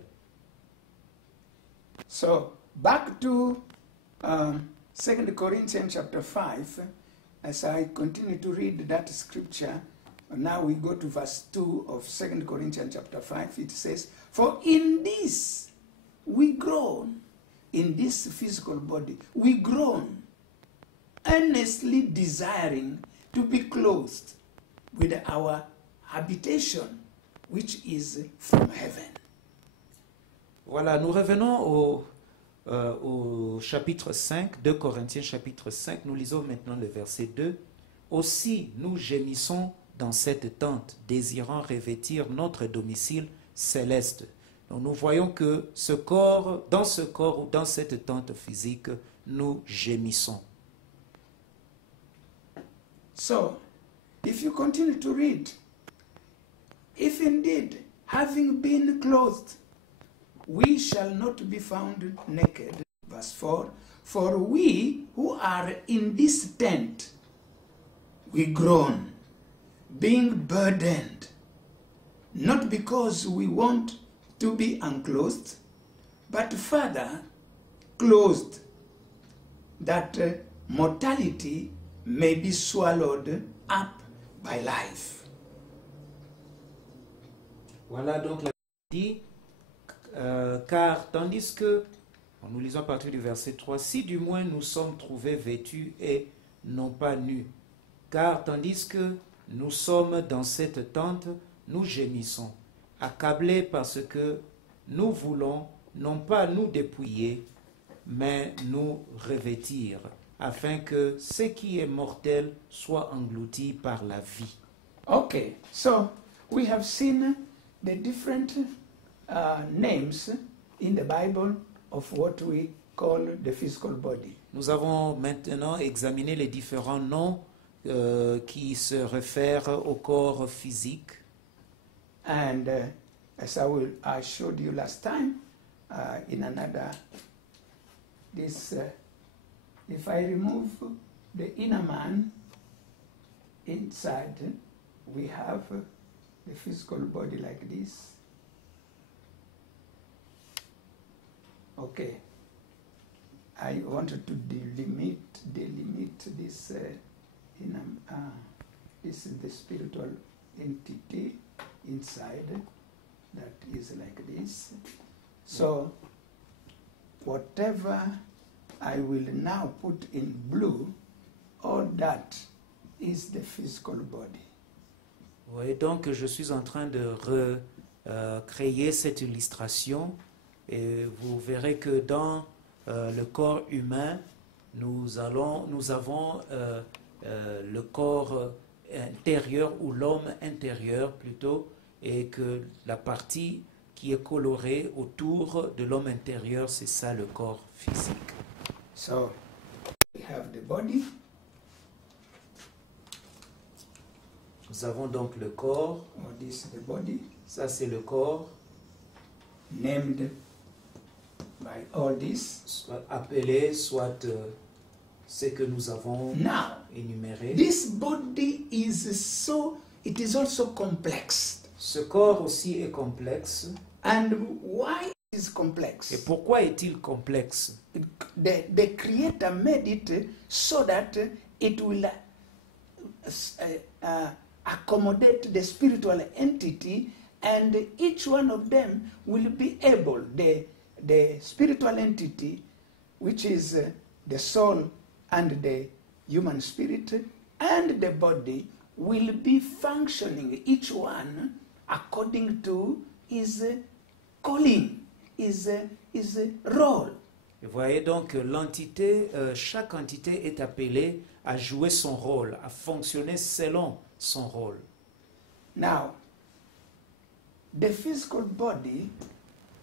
So, back to 2 Corinthians chapter 5, as I continue to read that scripture, now we go to verse 2 of 2 Corinthians chapter 5, it says, "For in this we groan," in this physical body, we groan, earnestly desiring to be clothed with our habitation, which is from heaven. Voilà, nous revenons au chapitre 5, 2 Corinthiens chapitre 5, nous lisons maintenant le verset 2. « Aussi nous gémissons dans cette tente, désirant revêtir notre domicile céleste. » Donc nous voyons que dans ce corps ou dans cette tente physique, nous gémissons. So, if you continue to read, "If indeed, having been clothed, we shall not be found naked," verse 4, "for we who are in this tent, we groan, being burdened, not because we want to be unclothed, but further clothed, that mortality may be swallowed up by life." Voilà donc la dit, car tandis que, nous lisons à partir du verset 3, si du moins nous sommes trouvés vêtus et non pas nus, car tandis que nous sommes dans cette tente, nous gémissons, accablés parce que nous voulons non pas nous dépouiller, mais nous revêtir, afin que ce qui est mortel soit englouti par la vie. Okay, so we have seen the different names in the Bible of what we call the physical body. Nous avons maintenant examiné les différents noms qui se réfèrent au corps physique. And as I showed you last time, in another, if I remove the inner man, inside we have the physical body like this. Okay, I wanted to delimit this this is the spiritual entity inside that is like this. So whatever I will now put in blue, all that is the physical body. Oui, donc je suis en train de recréer cette illustration et vous verrez que dans le corps humain, nous avons le corps intérieur ou l'homme intérieur plutôt, et que la partie qui est colorée autour de l'homme intérieur, c'est ça le corps physique. So we have the body. Nous avons donc le corps. Or this is the body, Ça c'est le corps, named by all this. soit appelé, soit ce que nous avons Now, énuméré. this body is so it is also complex. Ce corps aussi est complexe. And why it is complex? Et pourquoi est-il complexe? The Creator made it so that it will accommodate the spiritual entity, and each one of them will be able, the spiritual entity, which is the soul and the human spirit, and the body will be functioning, each one according to his calling, his role. Vous voyez donc que l'entité, chaque entité est appelée à jouer son rôle, à fonctionner selon son rôle. Now, the physical body,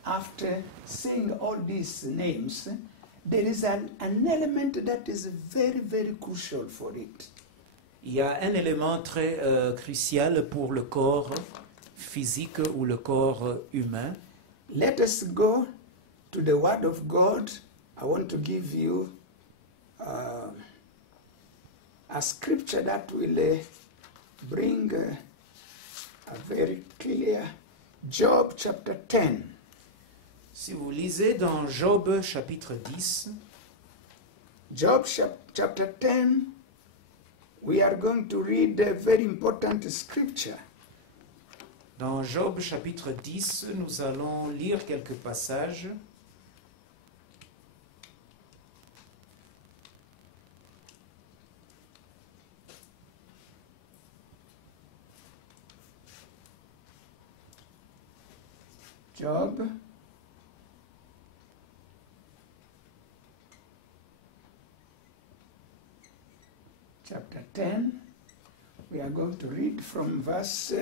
after saying all these names, there is an element that is very, very crucial for it. Il y a un élément très crucial pour le corps physique ou le corps humain. Let us go to the Word of God. I want to give you a scripture that will bring a very clear. Job chapter 10. Si vous lisez dans Job chapitre 10, Job chapter 10, we are going to read a very important scripture. dans Job chapitre 10, nous allons lire quelques passages. Job chapter 10. We are going to read from verse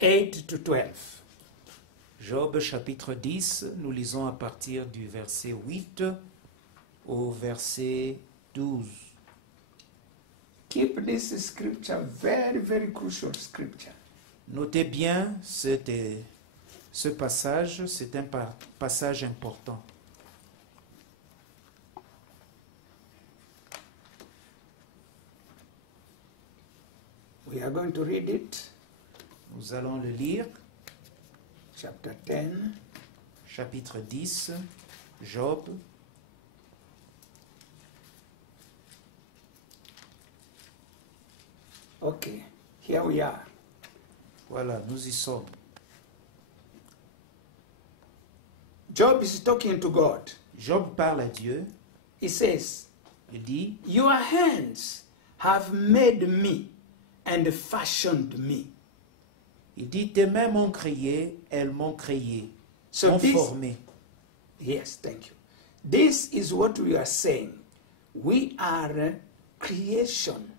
8 to 12. Job chapitre 10, nous lisons à partir du verset 8 au verset 12. Keep this scripture, very, very crucial scripture. Notez bien ce passage, c'est un passage important. We are going to read it, Nous allons le lire, chapter 10, chapitre 10, Job. Okay, here we are. Voilà, nous y sommes. Job is talking to God. Job parle à Dieu, He says, il dit, Your hands have made me and fashioned me. il dit, tes mains m'ont créé, elles m'ont créé, So m'ont this- formé. Yes, thank you. This is what we are saying. We are a creation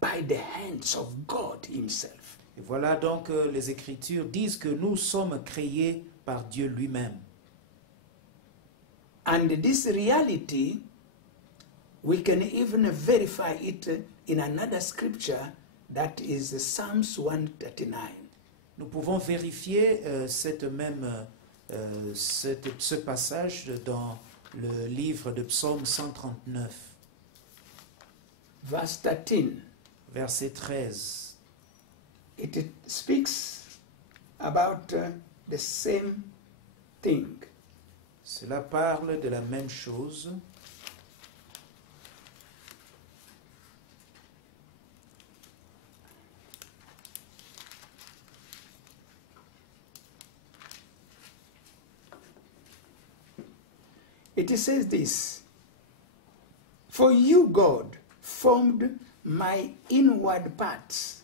by the hands of God Himself. Et voilà donc les Écritures disent que nous sommes créés par Dieu lui-même. And this reality, we can even verify it in another scripture that is Psalms 139. Nous pouvons vérifier ce passage dans le livre de Psaume 139, Verse 13. verset 13. It speaks about the same thing. Cela parle de la même chose. It says this, For you, God, formed my inward parts.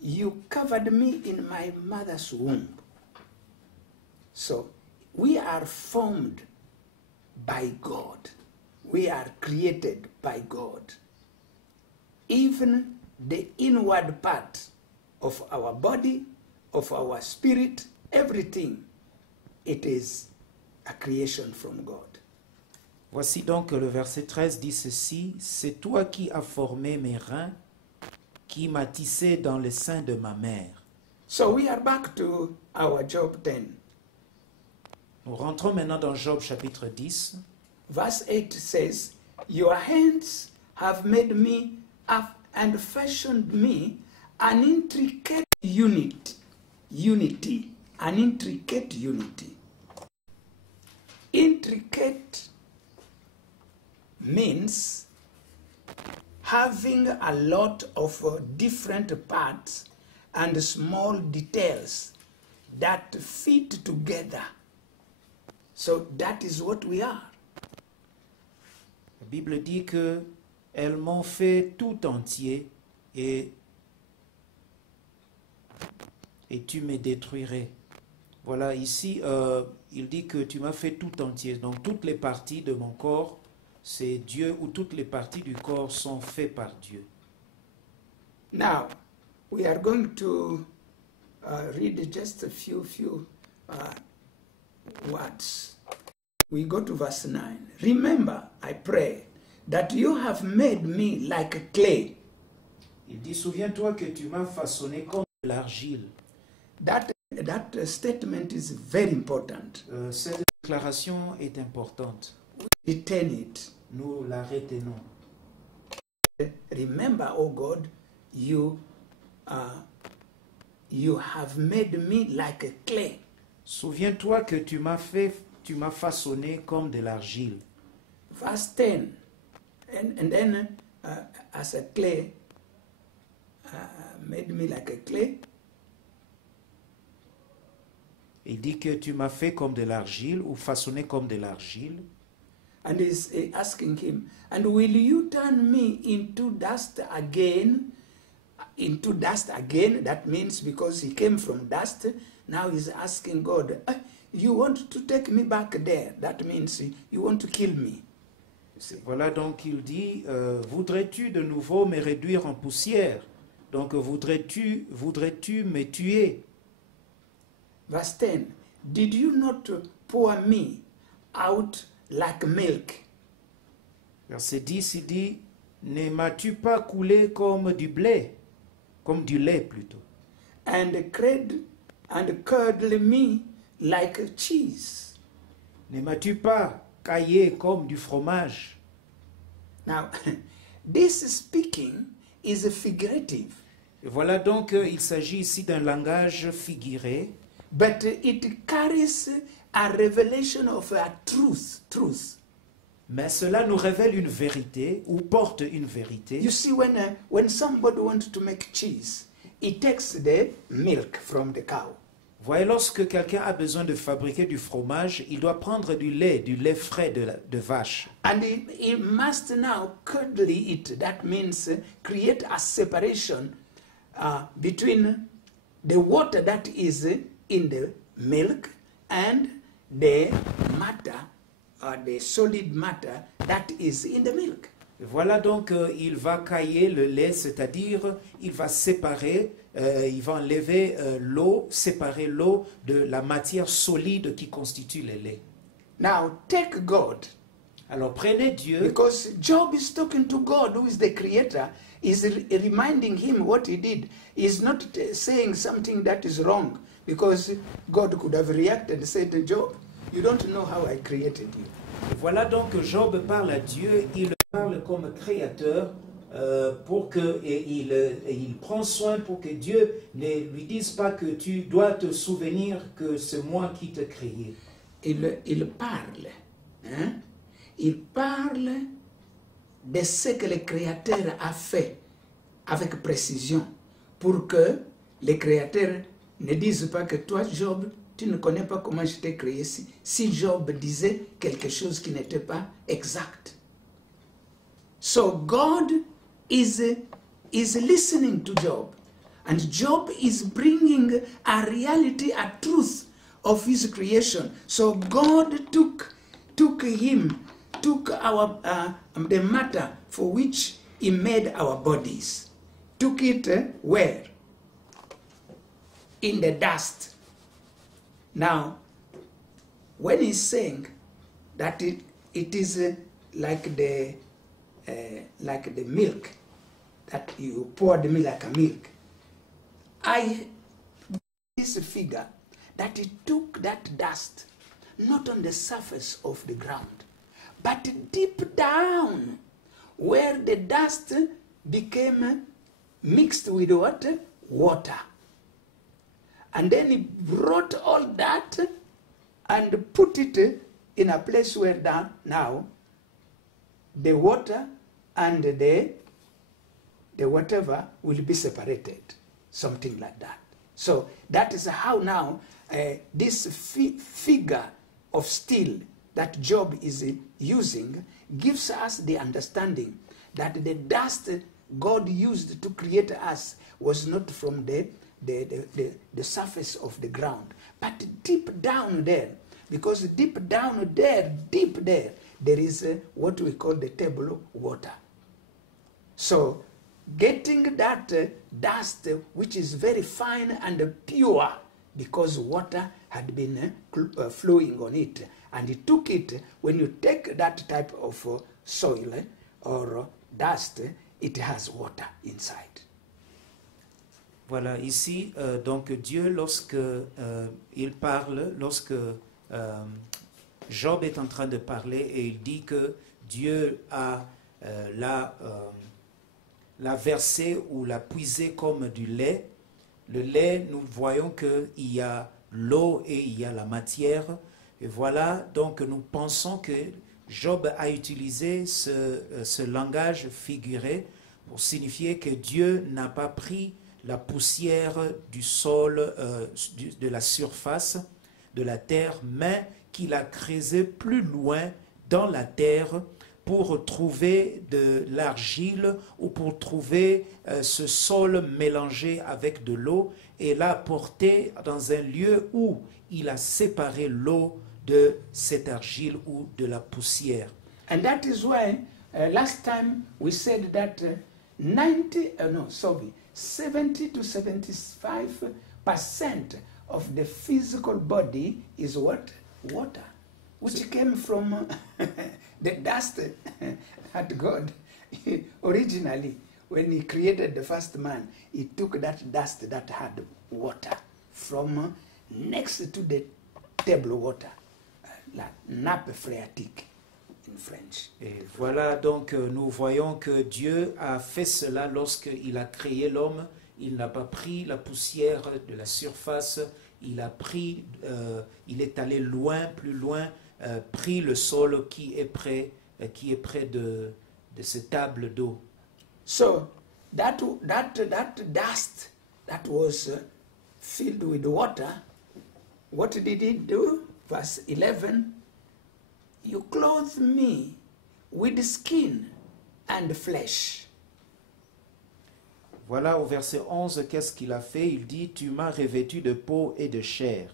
You covered me in my mother's womb. So, we are formed by God. We are created by God. Even the inward part of our body, of our spirit, everything, it is a creation from God. Voici donc le verset 13 dit ceci, c'est toi qui as formé mes reins, qui m'as tissé dans le sein de ma mère. So we are back to our Job 10. Nous rentrons maintenant dans Job chapitre 10. Verse 8 says, Your hands have made me and fashioned me an intricate unity, an intricate unity. Intricate means having a lot of different parts and small details that fit together. So that is what we are. La Bible dit que elles m'ont fait tout entier et tu me détruirais. Voilà, ici, il dit que tu m'as fait tout entier. Donc, toutes les parties de mon corps, c'est Dieu, ou toutes les parties du corps sont faites par Dieu. Now, we are going to read just a few words. We go to verse 9. Remember, I pray, that you have made me like clay. Il dit, souviens-toi que tu m'as façonné comme l'argile. That statement is very important. Cette déclaration est importante. We retain it. Nous la retenons. Remember, oh God, you have made me like a clay. Souviens-toi que tu m'as façonné comme de l'argile. Verse 10. And then, as a clay, made me like a clay. Il dit que tu m'as fait comme de l'argile ou façonné comme de l'argile. And he's asking him, and will you turn me into dust again? Into dust again, that means because he came from dust, now he's asking God, you want to take me back there? That means you want to kill me. Voilà, donc il dit, voudrais-tu de nouveau me réduire en poussière? Donc voudrais-tu me tuer? Verse 10, did you not pour me out like milk? Verset 10, il dit, ne m'as-tu pas coulé comme du blé, comme du lait plutôt? And curdle me like cheese. Ne m'as-tu pas caillé comme du fromage? Now, this speaking is figurative. Et voilà donc, il s'agit ici d'un langage figuré. But it carries a revelation of a truth. Mais cela nous révèle une vérité, ou porte une vérité. You see, when somebody wants to make cheese, he takes the milk from the cow. Voyez, lorsque quelqu'un a besoin de fabriquer du fromage, il doit prendre du lait frais de vache. And he must now curdle it. That means create a separation between the water that is in the milk and the matter, the solid matter that is in the milk. Et voilà donc, il va cailler le lait, c'est-à-dire il va séparer, il va enlever l'eau, séparer l'eau de la matière solide qui constitue le lait. Now take God. Alors prenez Dieu. Because Job is talking to God, who is the creator, is reminding him what he did. He's not saying something that is wrong, because God could have reacted and said, Job, you don't know how I created you. Et voilà donc Job parle à Dieu, il parle comme créateur pour que il prend soin pour que Dieu ne lui dise pas que tu dois te souvenir que c'est moi qui t'ai créé. Il parle. Hein? Il parle de ce que le Créateur a fait avec précision pour que le Créateur ne dise pas que toi, Job, tu ne connais pas comment je t'ai créé. Si Job disait quelque chose qui n'était pas exact. So God is listening to Job. And Job is bringing a reality, a truth of his creation. So God took our the matter for which he made our bodies. Took it where? In the dust. Now, when he's saying that it is like the milk, that you poured me like a milk, this figure that he took that dust, not on the surface of the ground, but deep down, where the dust became mixed with what? Water. And then he brought all that and put it in a place where now the water and the whatever will be separated. Something like that. So that is how now this figure of steel that Job is using gives us the understanding that the dust God used to create us was not from the surface of the ground, but deep down there. Because deep down there, there is what we call the table water. So getting that dust, which is very fine and pure, because water had been flowing on it. And he took it, when you take that type of soil or dust, it has water inside. Voilà, ici, donc Dieu, lorsque il parle, lorsque Job est en train de parler et il dit que Dieu a l'a versé ou l'a puisé comme du lait. Le lait, nous voyons qu'il y a l'eau et il y a la matière. Et voilà, donc nous pensons que Job a utilisé ce langage figuré pour signifier que Dieu n'a pas pris la poussière du sol, de la surface de la terre, mais qu'il a creusé plus loin dans la terre pour trouver de l'argile ou pour trouver ce sol mélangé avec de l'eau et l'a porté dans un lieu où il a séparé l'eau de cette argile ou de la poussière. And that is why last time we said that 70 to 75% of the physical body is what? Water, which came from the dust that God originally, when he created the first man, he took that dust that had water from next to the table water, la nappe phréatique in French. Et voilà, donc nous voyons que Dieu a fait cela lorsqu'il a créé l'homme. Il n'a pas pris la poussière de la surface, il est allé loin, plus loin, pris le sol qui est près de cette table d'eau. So that dust that was filled with water, what did he do? Verse 11, you clothe me with skin and flesh. Voilà, au verset 11, qu'est-ce qu'il a fait? Il dit, tu m'as revêtu de peau et de chair.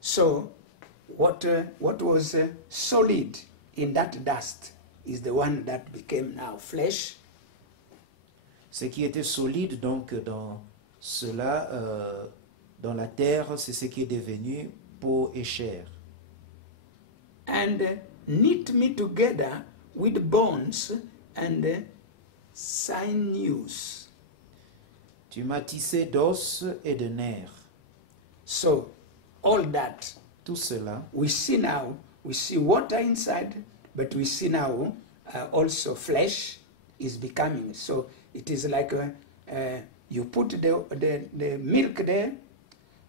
So, what was solid in that dust is the one that became now flesh. Ce qui était solide, donc, dans cela, dans la terre, c'est ce qui est devenu peau et chair. And knit me together with bones and sinews. Tu m'as tissé d'os et de nerfs. So, all that, tout cela, we see water inside, but we see now also flesh is becoming. So, it is like you put the milk there,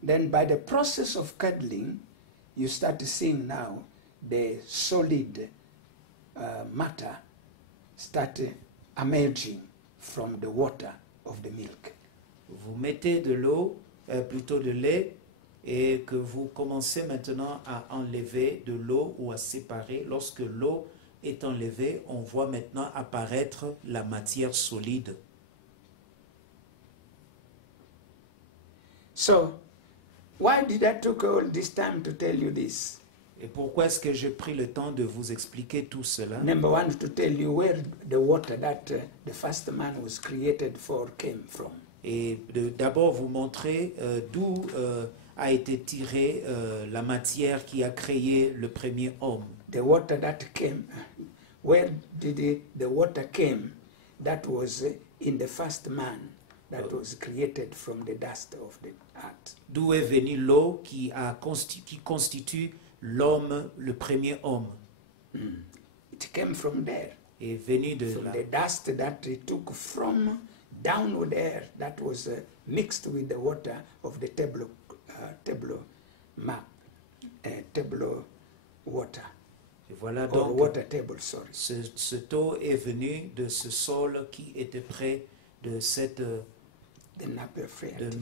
then by the process of curdling, you start seeing now the solid matter start emerging from the water of the milk. Vous mettez de l'eau, plutôt de lait, et que vous commencez maintenant à enlever de l'eau ou à séparer. Lorsque l'eau est enlevée, on voit maintenant apparaître la matière solide. So, why did I take all this time to tell you this? Et pourquoi est-ce que j'ai pris le temps de vous expliquer tout cela? Number one, to tell you where the water that the first man was created for came from. Et d'abord vous montrer d'où a été tirée la matière qui a créé le premier homme. The water that came, where did the water came? That was in the first man that was created from the dust of the earth. D'où est venue l'eau qui constitue l'homme, le premier homme? It came from there. est venu de from la, the dust that he took from downward air that was mixed with the water of the table water, et voilà or donc water table, sorry. cette eau est venue de ce sol qui était près de cette The nappe de phreatic.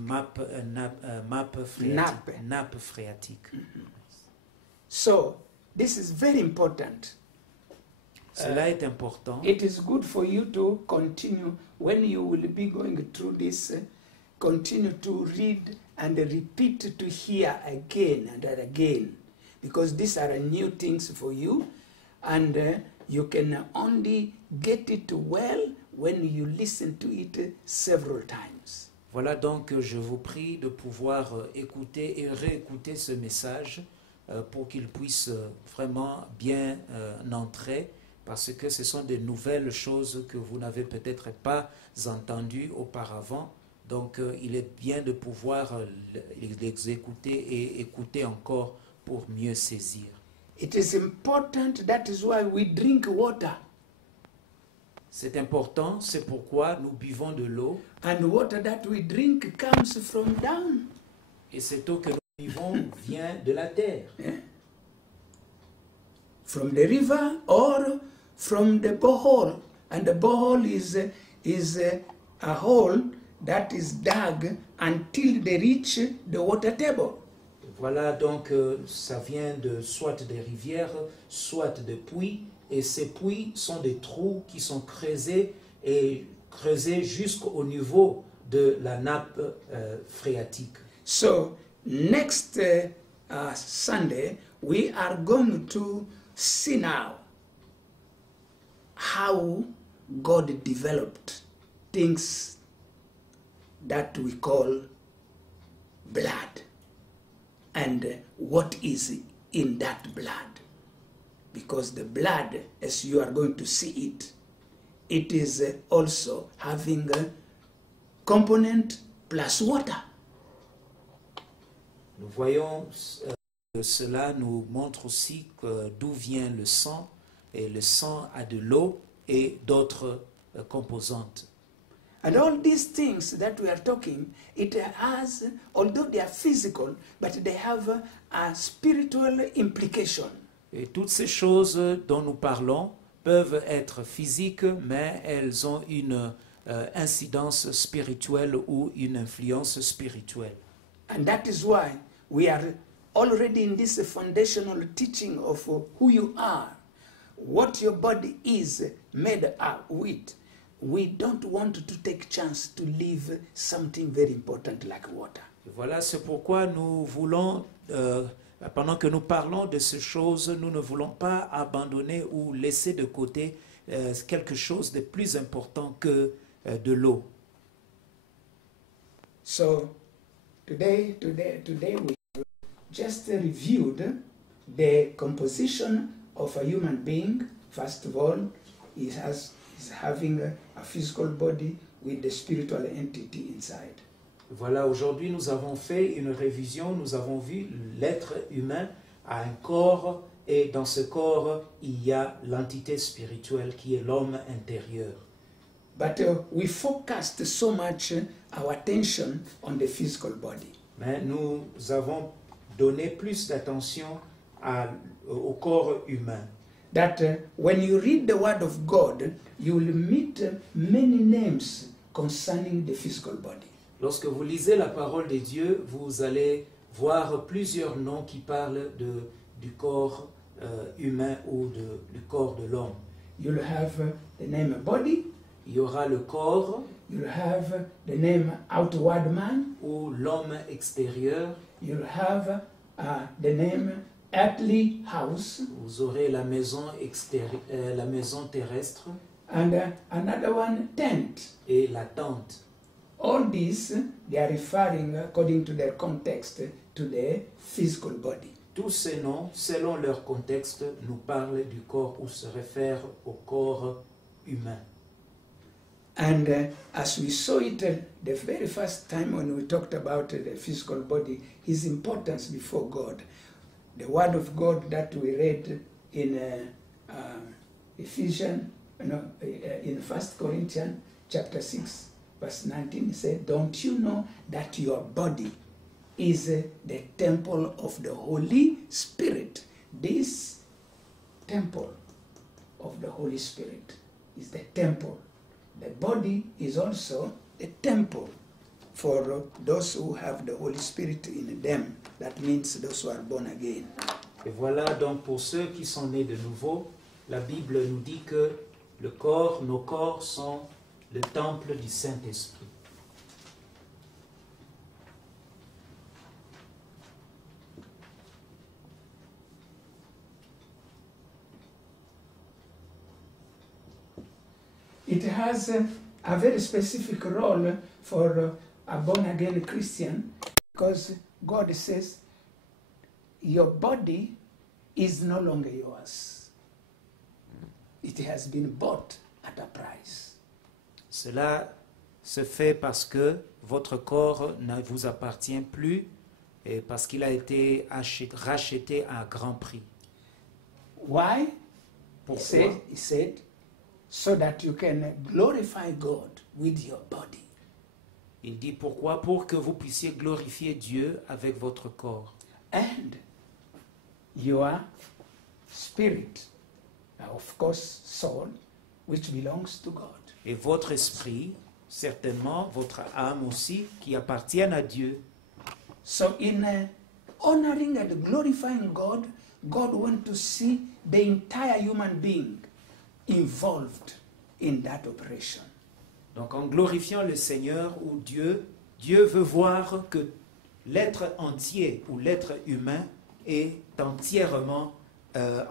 nappe phréatique. So this is very important. Cela est important. It is good for you to continue when you will be going through this. Continue to read and repeat to hear again and again, because these are new things for you, and you can only get it well when you listen to it several times. Voilà donc je vous prie de pouvoir écouter et réécouter ce message pour qu'il puisse vraiment bien entrer, parce que ce sont de nouvelles choses que vous n'avez peut-être pas entendues auparavant. Donc il est bien de pouvoir les écouter et écouter encore pour mieux saisir. It is important, that is why we drink water. C'est important, c'est pourquoi nous buvons de l'eau. And water that we drink comes from down. Et cette eau que nous buvons vient de la terre. From the river or from the borehole. And the borehole is a hole that is dug until they reach the water table. Voilà donc ça vient de soit des rivières, soit des puits. Et ces puits sont des trous qui sont creusés jusqu'au niveau de la nappe phréatique. So next Sunday we are going to see now how God developed things that we call blood and what is in that blood. Because the blood, as you are going to see it, it is also having a component plus water. Nous voyons que cela nous montre aussi d'où vient le sang, et le sang a de l'eau et d'autres composantes. And all these things that we are talking, it has, although they are physical, but they have a spiritual implication. Et toutes ces choses dont nous parlons peuvent être physiques, mais elles ont une incidence spirituelle ou une influence spirituelle. And that is why we are already in this foundational teaching of who you are, what your body is made up with. We don't want to take chance to leave something very important like water. Et voilà, c'est pourquoi nous voulons, pendant que nous parlons de ces choses, nous ne voulons pas abandonner ou laisser de côté quelque chose de plus important que de l'eau. So today we just reviewed the composition of a human being. First of all, is having a physical body with the spiritual entity inside. Voilà, aujourd'hui nous avons fait une révision, nous avons vu l'être humain a un corps et dans ce corps il y a l'entité spirituelle qui est l'homme intérieur. But we focused so much our attention on the physical body. Mais nous avons donné plus d'attention au corps humain. That when you read the word of God, you will meet many names concerning the physical body. Lorsque vous lisez la parole de Dieu, vous allez voir plusieurs noms qui parlent du corps humain ou du corps de l'homme. You'll have the name body. Il y aura le corps. You'll have the name outward man. Ou l'homme extérieur. You'll have the name earthly house. Vous aurez la maison la maison terrestre. And another one, tent. Et la tente. All these, they are referring, according to their context, to the physical body. Tous ces noms, selon leur contexte, nous parlent du corps ou se réfèrent au corps humain. And as we saw it the very first time when we talked about the physical body, his importance before God, the word of God that we read in Ephesians in 1 Corinthians chapter 6, verse 19, it said, don't you know that your body is the temple of the Holy Spirit? This temple of the Holy Spirit is the temple. The body is also the temple for those who have the Holy Spirit in them. That means those who are born again. Et voilà donc pour ceux qui sont nés de nouveau, la Bible nous dit que nos corps sont le temple du Saint-Esprit. It has a very specific role for a born-again Christian, because God says, your body is no longer yours. It has been bought at a price. Cela se fait parce que votre corps ne vous appartient plus et parce qu'il a été racheté à un grand prix. Why? Pourquoi? He said, so that you can glorify God with your body. Il dit pourquoi? Pour que vous puissiez glorifier Dieu avec votre corps. And your spirit, of course, soul, which belongs to God. Et votre esprit, certainement votre âme aussi, qui appartiennent à Dieu. So in honoring and glorifying God, God wants to see the entire human being involved in that operation. Donc en glorifiant le Seigneur ou Dieu, Dieu veut voir que l'être entier ou l'être humain est entièrement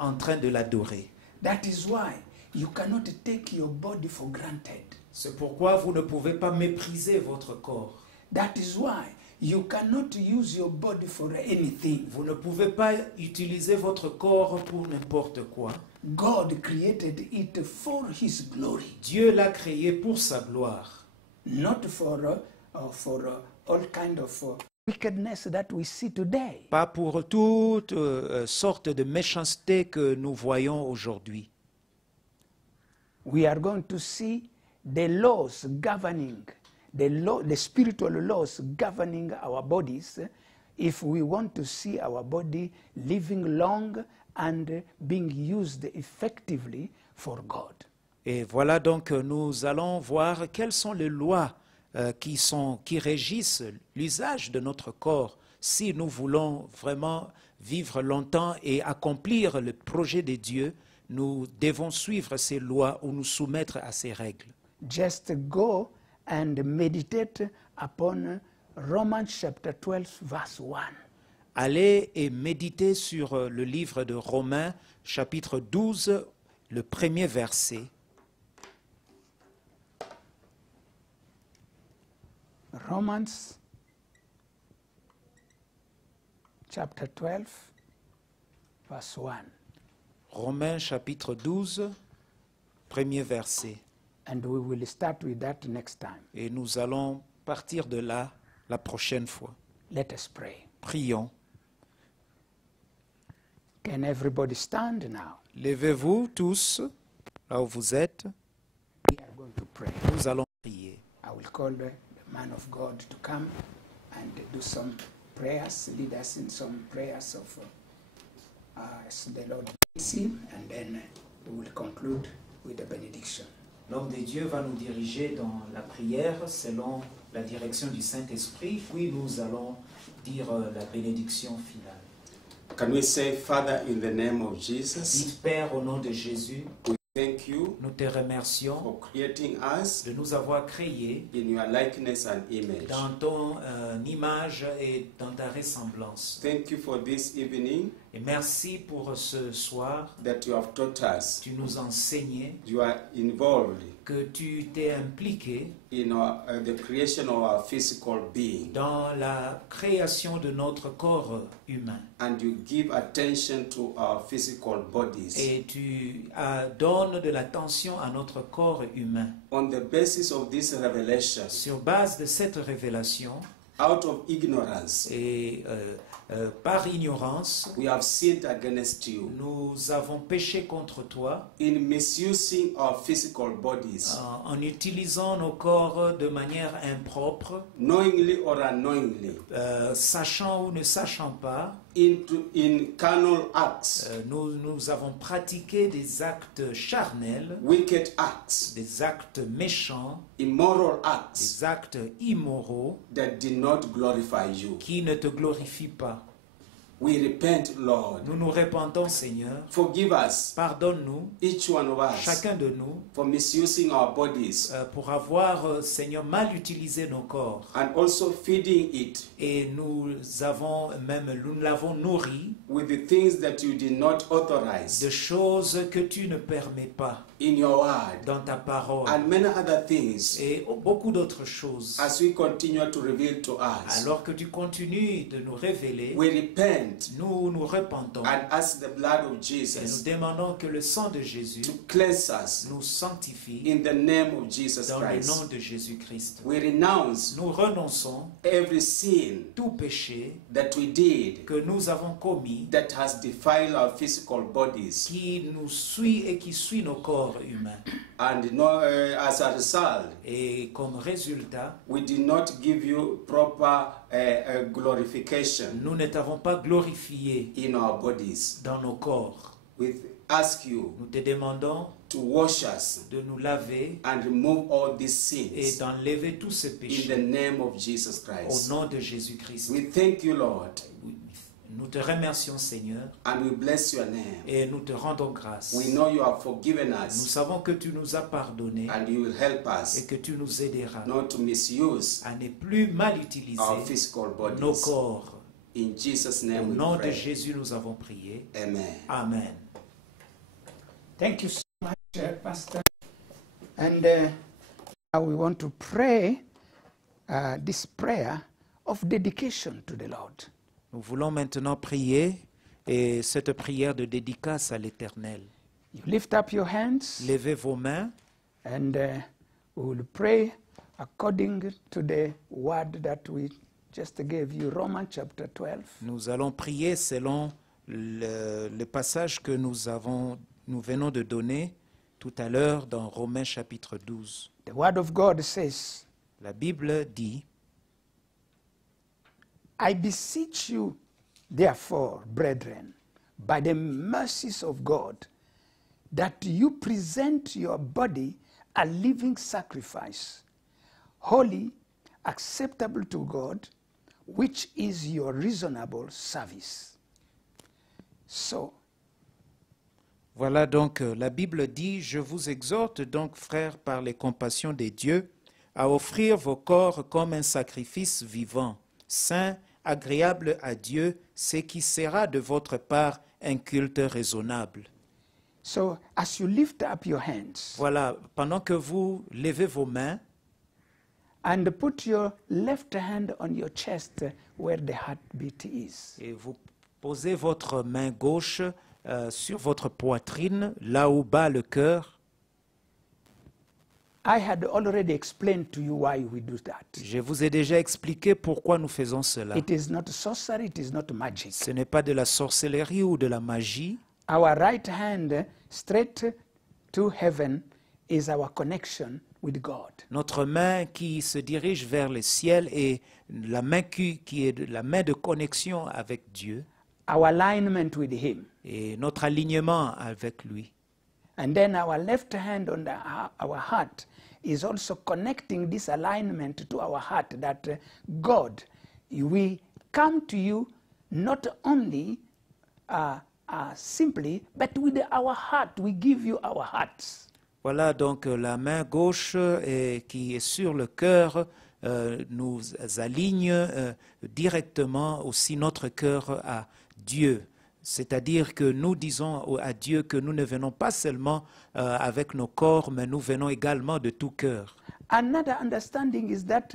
en train de l'adorer. That is why you cannot take your body for granted. C'est pourquoi vous ne pouvez pas mépriser votre corps. That is why you cannot use your body for anything. Vous ne pouvez pas utiliser votre corps pour n'importe quoi. God created it for His glory, Dieu l'a créé pour sa gloire, not for all kind of wickedness that we see today. pas pour toute sorte de méchanceté que nous voyons aujourd'hui. We are going to see the laws governing, the spiritual laws governing our bodies, if we want to see our body living long and being used effectively for God. Et voilà donc nous allons voir quelles sont les lois qui régissent l'usage de notre corps si nous voulons vraiment vivre longtemps et accomplir le projet de Dieu. Nous devons suivre ces lois ou nous soumettre à ces règles. Just go and meditate upon Romans chapter 12 verse 1. Allez et méditez sur le livre de Romains, chapitre 12, le premier verset. Romans chapter 12 verse 1. Romains, chapitre 12, premier verset. And we will start with that next time. Et nous allons partir de là la prochaine fois. Let us pray. Prions. Can everybody stand now? Levez-vous tous, là où vous êtes. We are going to pray. Nous allons prier. I will call the man of God to come and do some prayers, lead us in some prayers of as the Lord leads him, and then we will conclude with the benediction. L'homme de Dieu va nous diriger dans la prière selon la direction du Saint-Esprit, puis nous allons dire la bénédiction finale. Can we say, Father, in the name of Jesus, Dites Père, au nom de Jésus, we thank you nous te remercions for creating us de nous avoir créés in your likeness and image. dans ton image et dans ta ressemblance. Thank you for this evening Et merci pour ce soir. that you have taught us. Tu nous as enseigné You are involved que tu t'es impliqué in the creation of our physical being, dans la création de notre corps humain. and you give attention to our physical bodies. Et tu donnes de l'attention à notre corps humain. On the basis of this revelation, Sur base de cette révélation, out of ignorance, Et par ignorance, we have sinned against you nous avons péché contre toi in misusing our physical bodies, en utilisant nos corps de manière impropre, knowingly or unknowingly, sachant ou ne sachant pas. in carnal acts, Nous avons pratiqué des actes charnels, wicked acts, des actes méchants, immoral acts des actes immoraux that did not glorify you. qui ne te glorifient pas. We repent, Lord. Nous nous repentons, Seigneur. Forgive us, Pardonne-nous, each one of us, chacun de nous, for misusing our bodies pour avoir, Seigneur, mal utilisé nos corps. and also feeding it Et nous l'avons nourri with the things that you did not authorize de choses que tu ne permets pas in your word dans ta parole. and many other things Et beaucoup d'autres choses. as we continue to reveal to us. Alors que tu continues de nous révéler, We repent nous nous repentons and ask the blood of et nous Jesus demandons que le sang de Jésus to cleanse us nous sanctifie in the name of Jesus dans le Christ. nom de Jésus-Christ. We renounce Nous renonçons every sin tout péché that we did que nous avons commis that has defiled our physical bodies, qui nous suit et qui suit nos corps humains. and as a result, Et comme résultat, we did not give you proper glorification nous ne t'avons pas glorifié in our bodies. dans nos corps. We ask you Nous te demandons to wash us de nous laver and remove all these et sins d'enlever tous ces in the péchés name of Jesus au Christ. nom de Jésus-Christ. We thank you, Lord, Nous te remercions, Seigneur, and we bless your name. et nous te rendons grâce. We know you have forgiven Nous us savons que tu nous as pardonné and you will help et us que tu nous aideras not to misuse à ne plus mal utiliser our physical nos bodies. corps. In Jesus' Au name we nom de pray. Jésus, nous avons prié. Amen. Amen. Thank you so much, Pastor. And now we want to pray this prayer of dedication to the Lord. Nous voulons maintenant prier et cette prière de dédicace à l'Éternel. You lift up your hands Levez vos mains and we will pray according to the word that we just gave you, Romans chapter 12. Nous allons prier selon le passage que nous venons de donner tout à l'heure dans Romains chapitre 12. The word of God says, La Bible dit, I beseech you, therefore, brethren, by the mercies of God, that you present your body a living sacrifice, holy, acceptable to God, which is your reasonable service. So, voilà donc la Bible dit, je vous exhorte donc, frères, par les compassions des dieux, à offrir vos corps comme un sacrifice vivant, saint, agréable à Dieu, ce qui sera de votre part un culte raisonnable. so as you lift up your hands Voilà, pendant que vous levez vos mains and put your left hand on your chest where the heartbeat is, et vous posez votre main gauche sur votre poitrine, là où bat le cœur, I had already explained to you why we do that. je vous ai déjà expliqué pourquoi nous faisons cela. It is not sorcery, it is not magic. Ce n'est pas de la sorcellerie ou de la magie. Our right hand straight to heaven is our connection with God. Notre main qui se dirige vers le ciel et la main qui est la main de connexion avec Dieu Our alignment with Him. et notre alignement avec lui. And then our left hand on our heart is also connecting this alignment to our heart that God, we come to you not only simply, but with our heart. We give you our hearts. Voilà donc la main gauche qui est sur le cœur nous aligne directement aussi notre cœur à Dieu. C'est-à-dire que nous disons à Dieu que nous ne venons pas seulement avec nos corps, mais nous venons également de tout cœur. Another understanding is that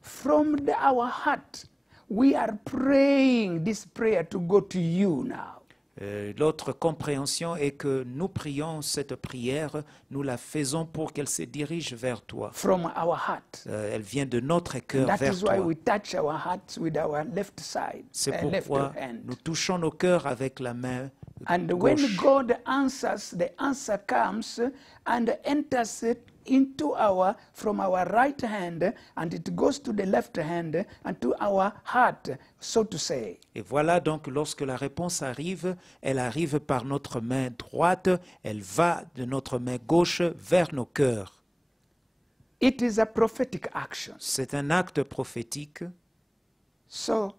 from our heart, we are praying this prayer to go to you now. L'autre compréhension est que nous prions cette prière, nous la faisons pour qu'elle se dirige vers toi. from our heart. Elle vient de notre cœur That vers is why toi. we touch our hearts with our left side, C'est left pourquoi hand. nous touchons nos cœurs avec la main And when gauche. God answers, the answer comes and enters it from our right hand, and it goes to the left hand and to our heart, so to say. Et voilà donc lorsque la réponse arrive, elle arrive par notre main droite, elle va de notre main gauche vers nos cœurs. It is a prophetic action. C'est un acte prophétique. So,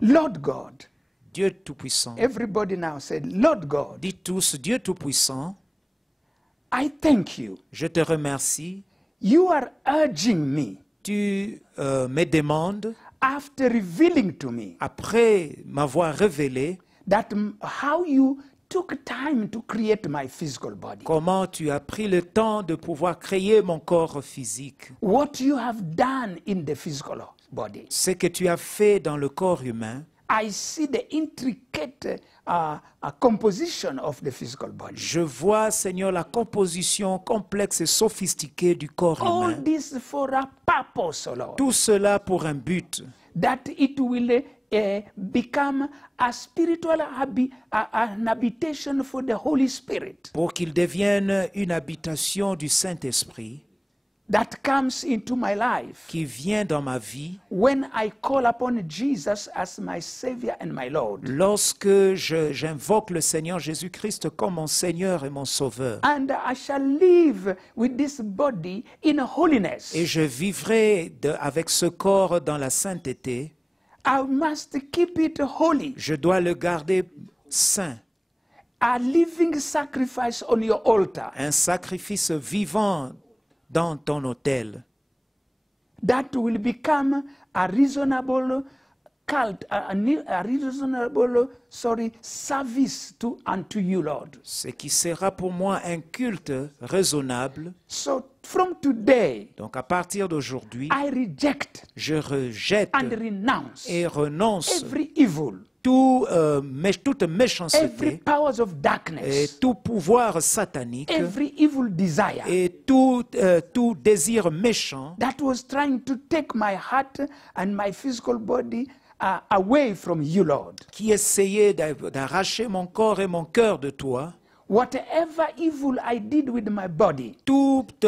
Lord God, Dieu Tout-Puissant. everybody now said, Lord God, Dites tous, Dieu Tout-Puissant, I thank you. je te remercie. You are urging me, Tu me demandes, after revealing to me après m'avoir révélé, that how you took time to create my physical body, comment tu as pris le temps de pouvoir créer mon corps physique. what you have done in the physical body. Ce que tu as fait dans le corps humain, I see the intricate composition of the physical body. je vois, Seigneur, la composition complexe et sophistiquée du corps All humain. this for a purpose, O Lord, Tout cela pour un but, that it will become a spiritual an habitation for the Holy Spirit pour qu'il devienne une habitation du Saint-Esprit that comes into my life qui vient dans ma vie when I call upon Jesus as my Savior and my Lord. lorsque j'invoque le Seigneur Jésus-Christ comme mon Seigneur et mon Sauveur. And I shall live with this body in holiness. Et je vivrai avec ce corps dans la sainteté. I must keep it holy, Je dois le garder saint, a living sacrifice on your altar, un sacrifice vivant dans ton autel, that will become a reasonable cult, a reasonable, service unto you, Lord. ce qui sera pour moi un culte raisonnable. So from today, Donc à partir d'aujourd'hui, I reject je rejette and renounce et renonce every evil, toute every méchanceté powers of et darkness, tout pouvoir satanique every evil desire et tout désir méchant that was trying to take my heart and my physical body away from you, Lord. qui essayait d'arracher mon corps et mon cœur de toi. Whatever evil I did with my body, Toute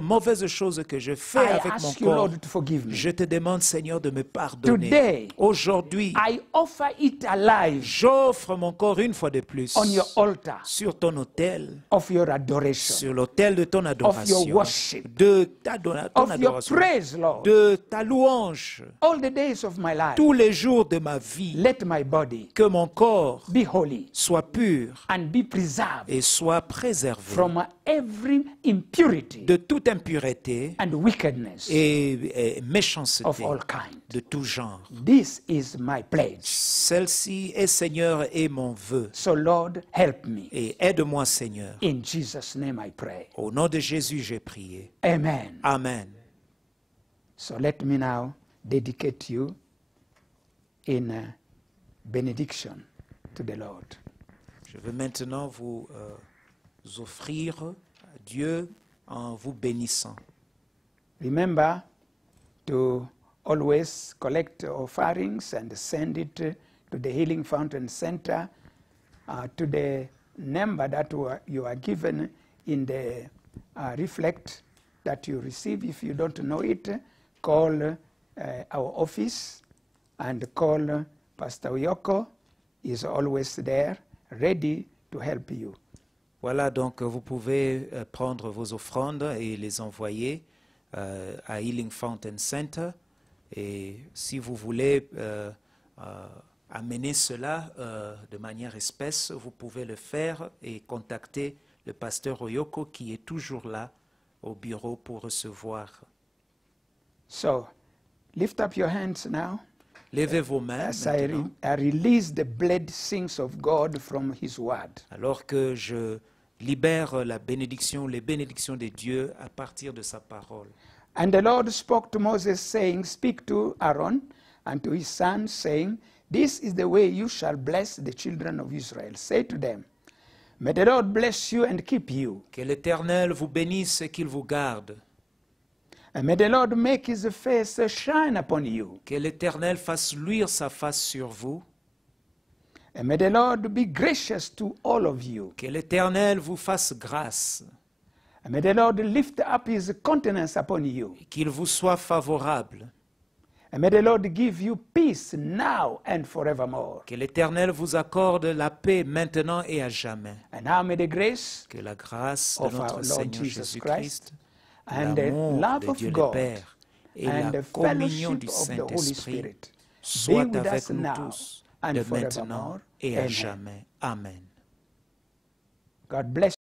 mauvaise chose que je fais I avec mon ask you, corps, Lord, to forgive me. je te demande, Seigneur, de me pardonner. Today, Aujourd'hui, I offer it alive j'offre mon corps une fois de plus on your altar sur ton autel, of your adoration, sur l'autel de ton adoration, worship, de ton of your adoration, praise, Lord. de ta louange. All the days of my life, Tous les jours de ma vie, let my body que mon corps be holy soit pur and be preserved et soit préservé from every impurity de toute impureté and wickedness et méchanceté of all kinds. de tout genre. This is my pledge. Celle-ci est, Seigneur, est mon vœu. So, Lord, help me. Et aide-moi, Seigneur. In Jesus' name I pray. Au nom de Jésus, j'ai prié. Amen. Amen. So let me now dedicate you in benediction to the Lord. Je veux maintenant vous offrir à Dieu en vous bénissant. Remember to always collect offerings and send it to the Healing Fountain Center, to the number that you are given in the reflect that you receive. If you don't know it, call our office and call Pastor Oyoko. He is always there, ready to help you. Voilà, donc vous pouvez prendre vos offrandes et les envoyer à Healing Fountain Center. Et si vous voulez amener cela de manière espèce, vous pouvez le faire et contacter le pasteur Oyoko qui est toujours là au bureau pour recevoir. So, lift up your hands now. Levez vos mains As I maintenant, release the blessings of God from His Word. alors que je libère la bénédiction, les bénédictions de Dieu à partir de sa parole. And the Lord spoke to Moses, saying, Speak to Aaron unto his sons, saying, This is the way you shall bless the children of Israel. Say to them, May the Lord bless you and keep you. Que l'Éternel vous bénisse et qu'il vous garde. And may the Lord make his face shine upon you. Que l'Éternel fasse luire sa face sur vous. And may the Lord be gracious to all of you. Que l'Éternel vous fasse grâce. And may the Lord lift up his countenance upon you. Qu'il vous soit favorable. And may the Lord give you peace now and forevermore. Que l'Éternel vous accorde la paix maintenant et à jamais. And now may the grace Que la grâce de of notre our Lord Seigneur Jesus Jésus-Christ, and the l'amour love de of Dieu le God Père et and la the communion fellowship du of the Holy Saint-Esprit Spirit be soit with avec us nous now tous, and de forevermore. maintenant et à Amen. jamais. Amen. God bless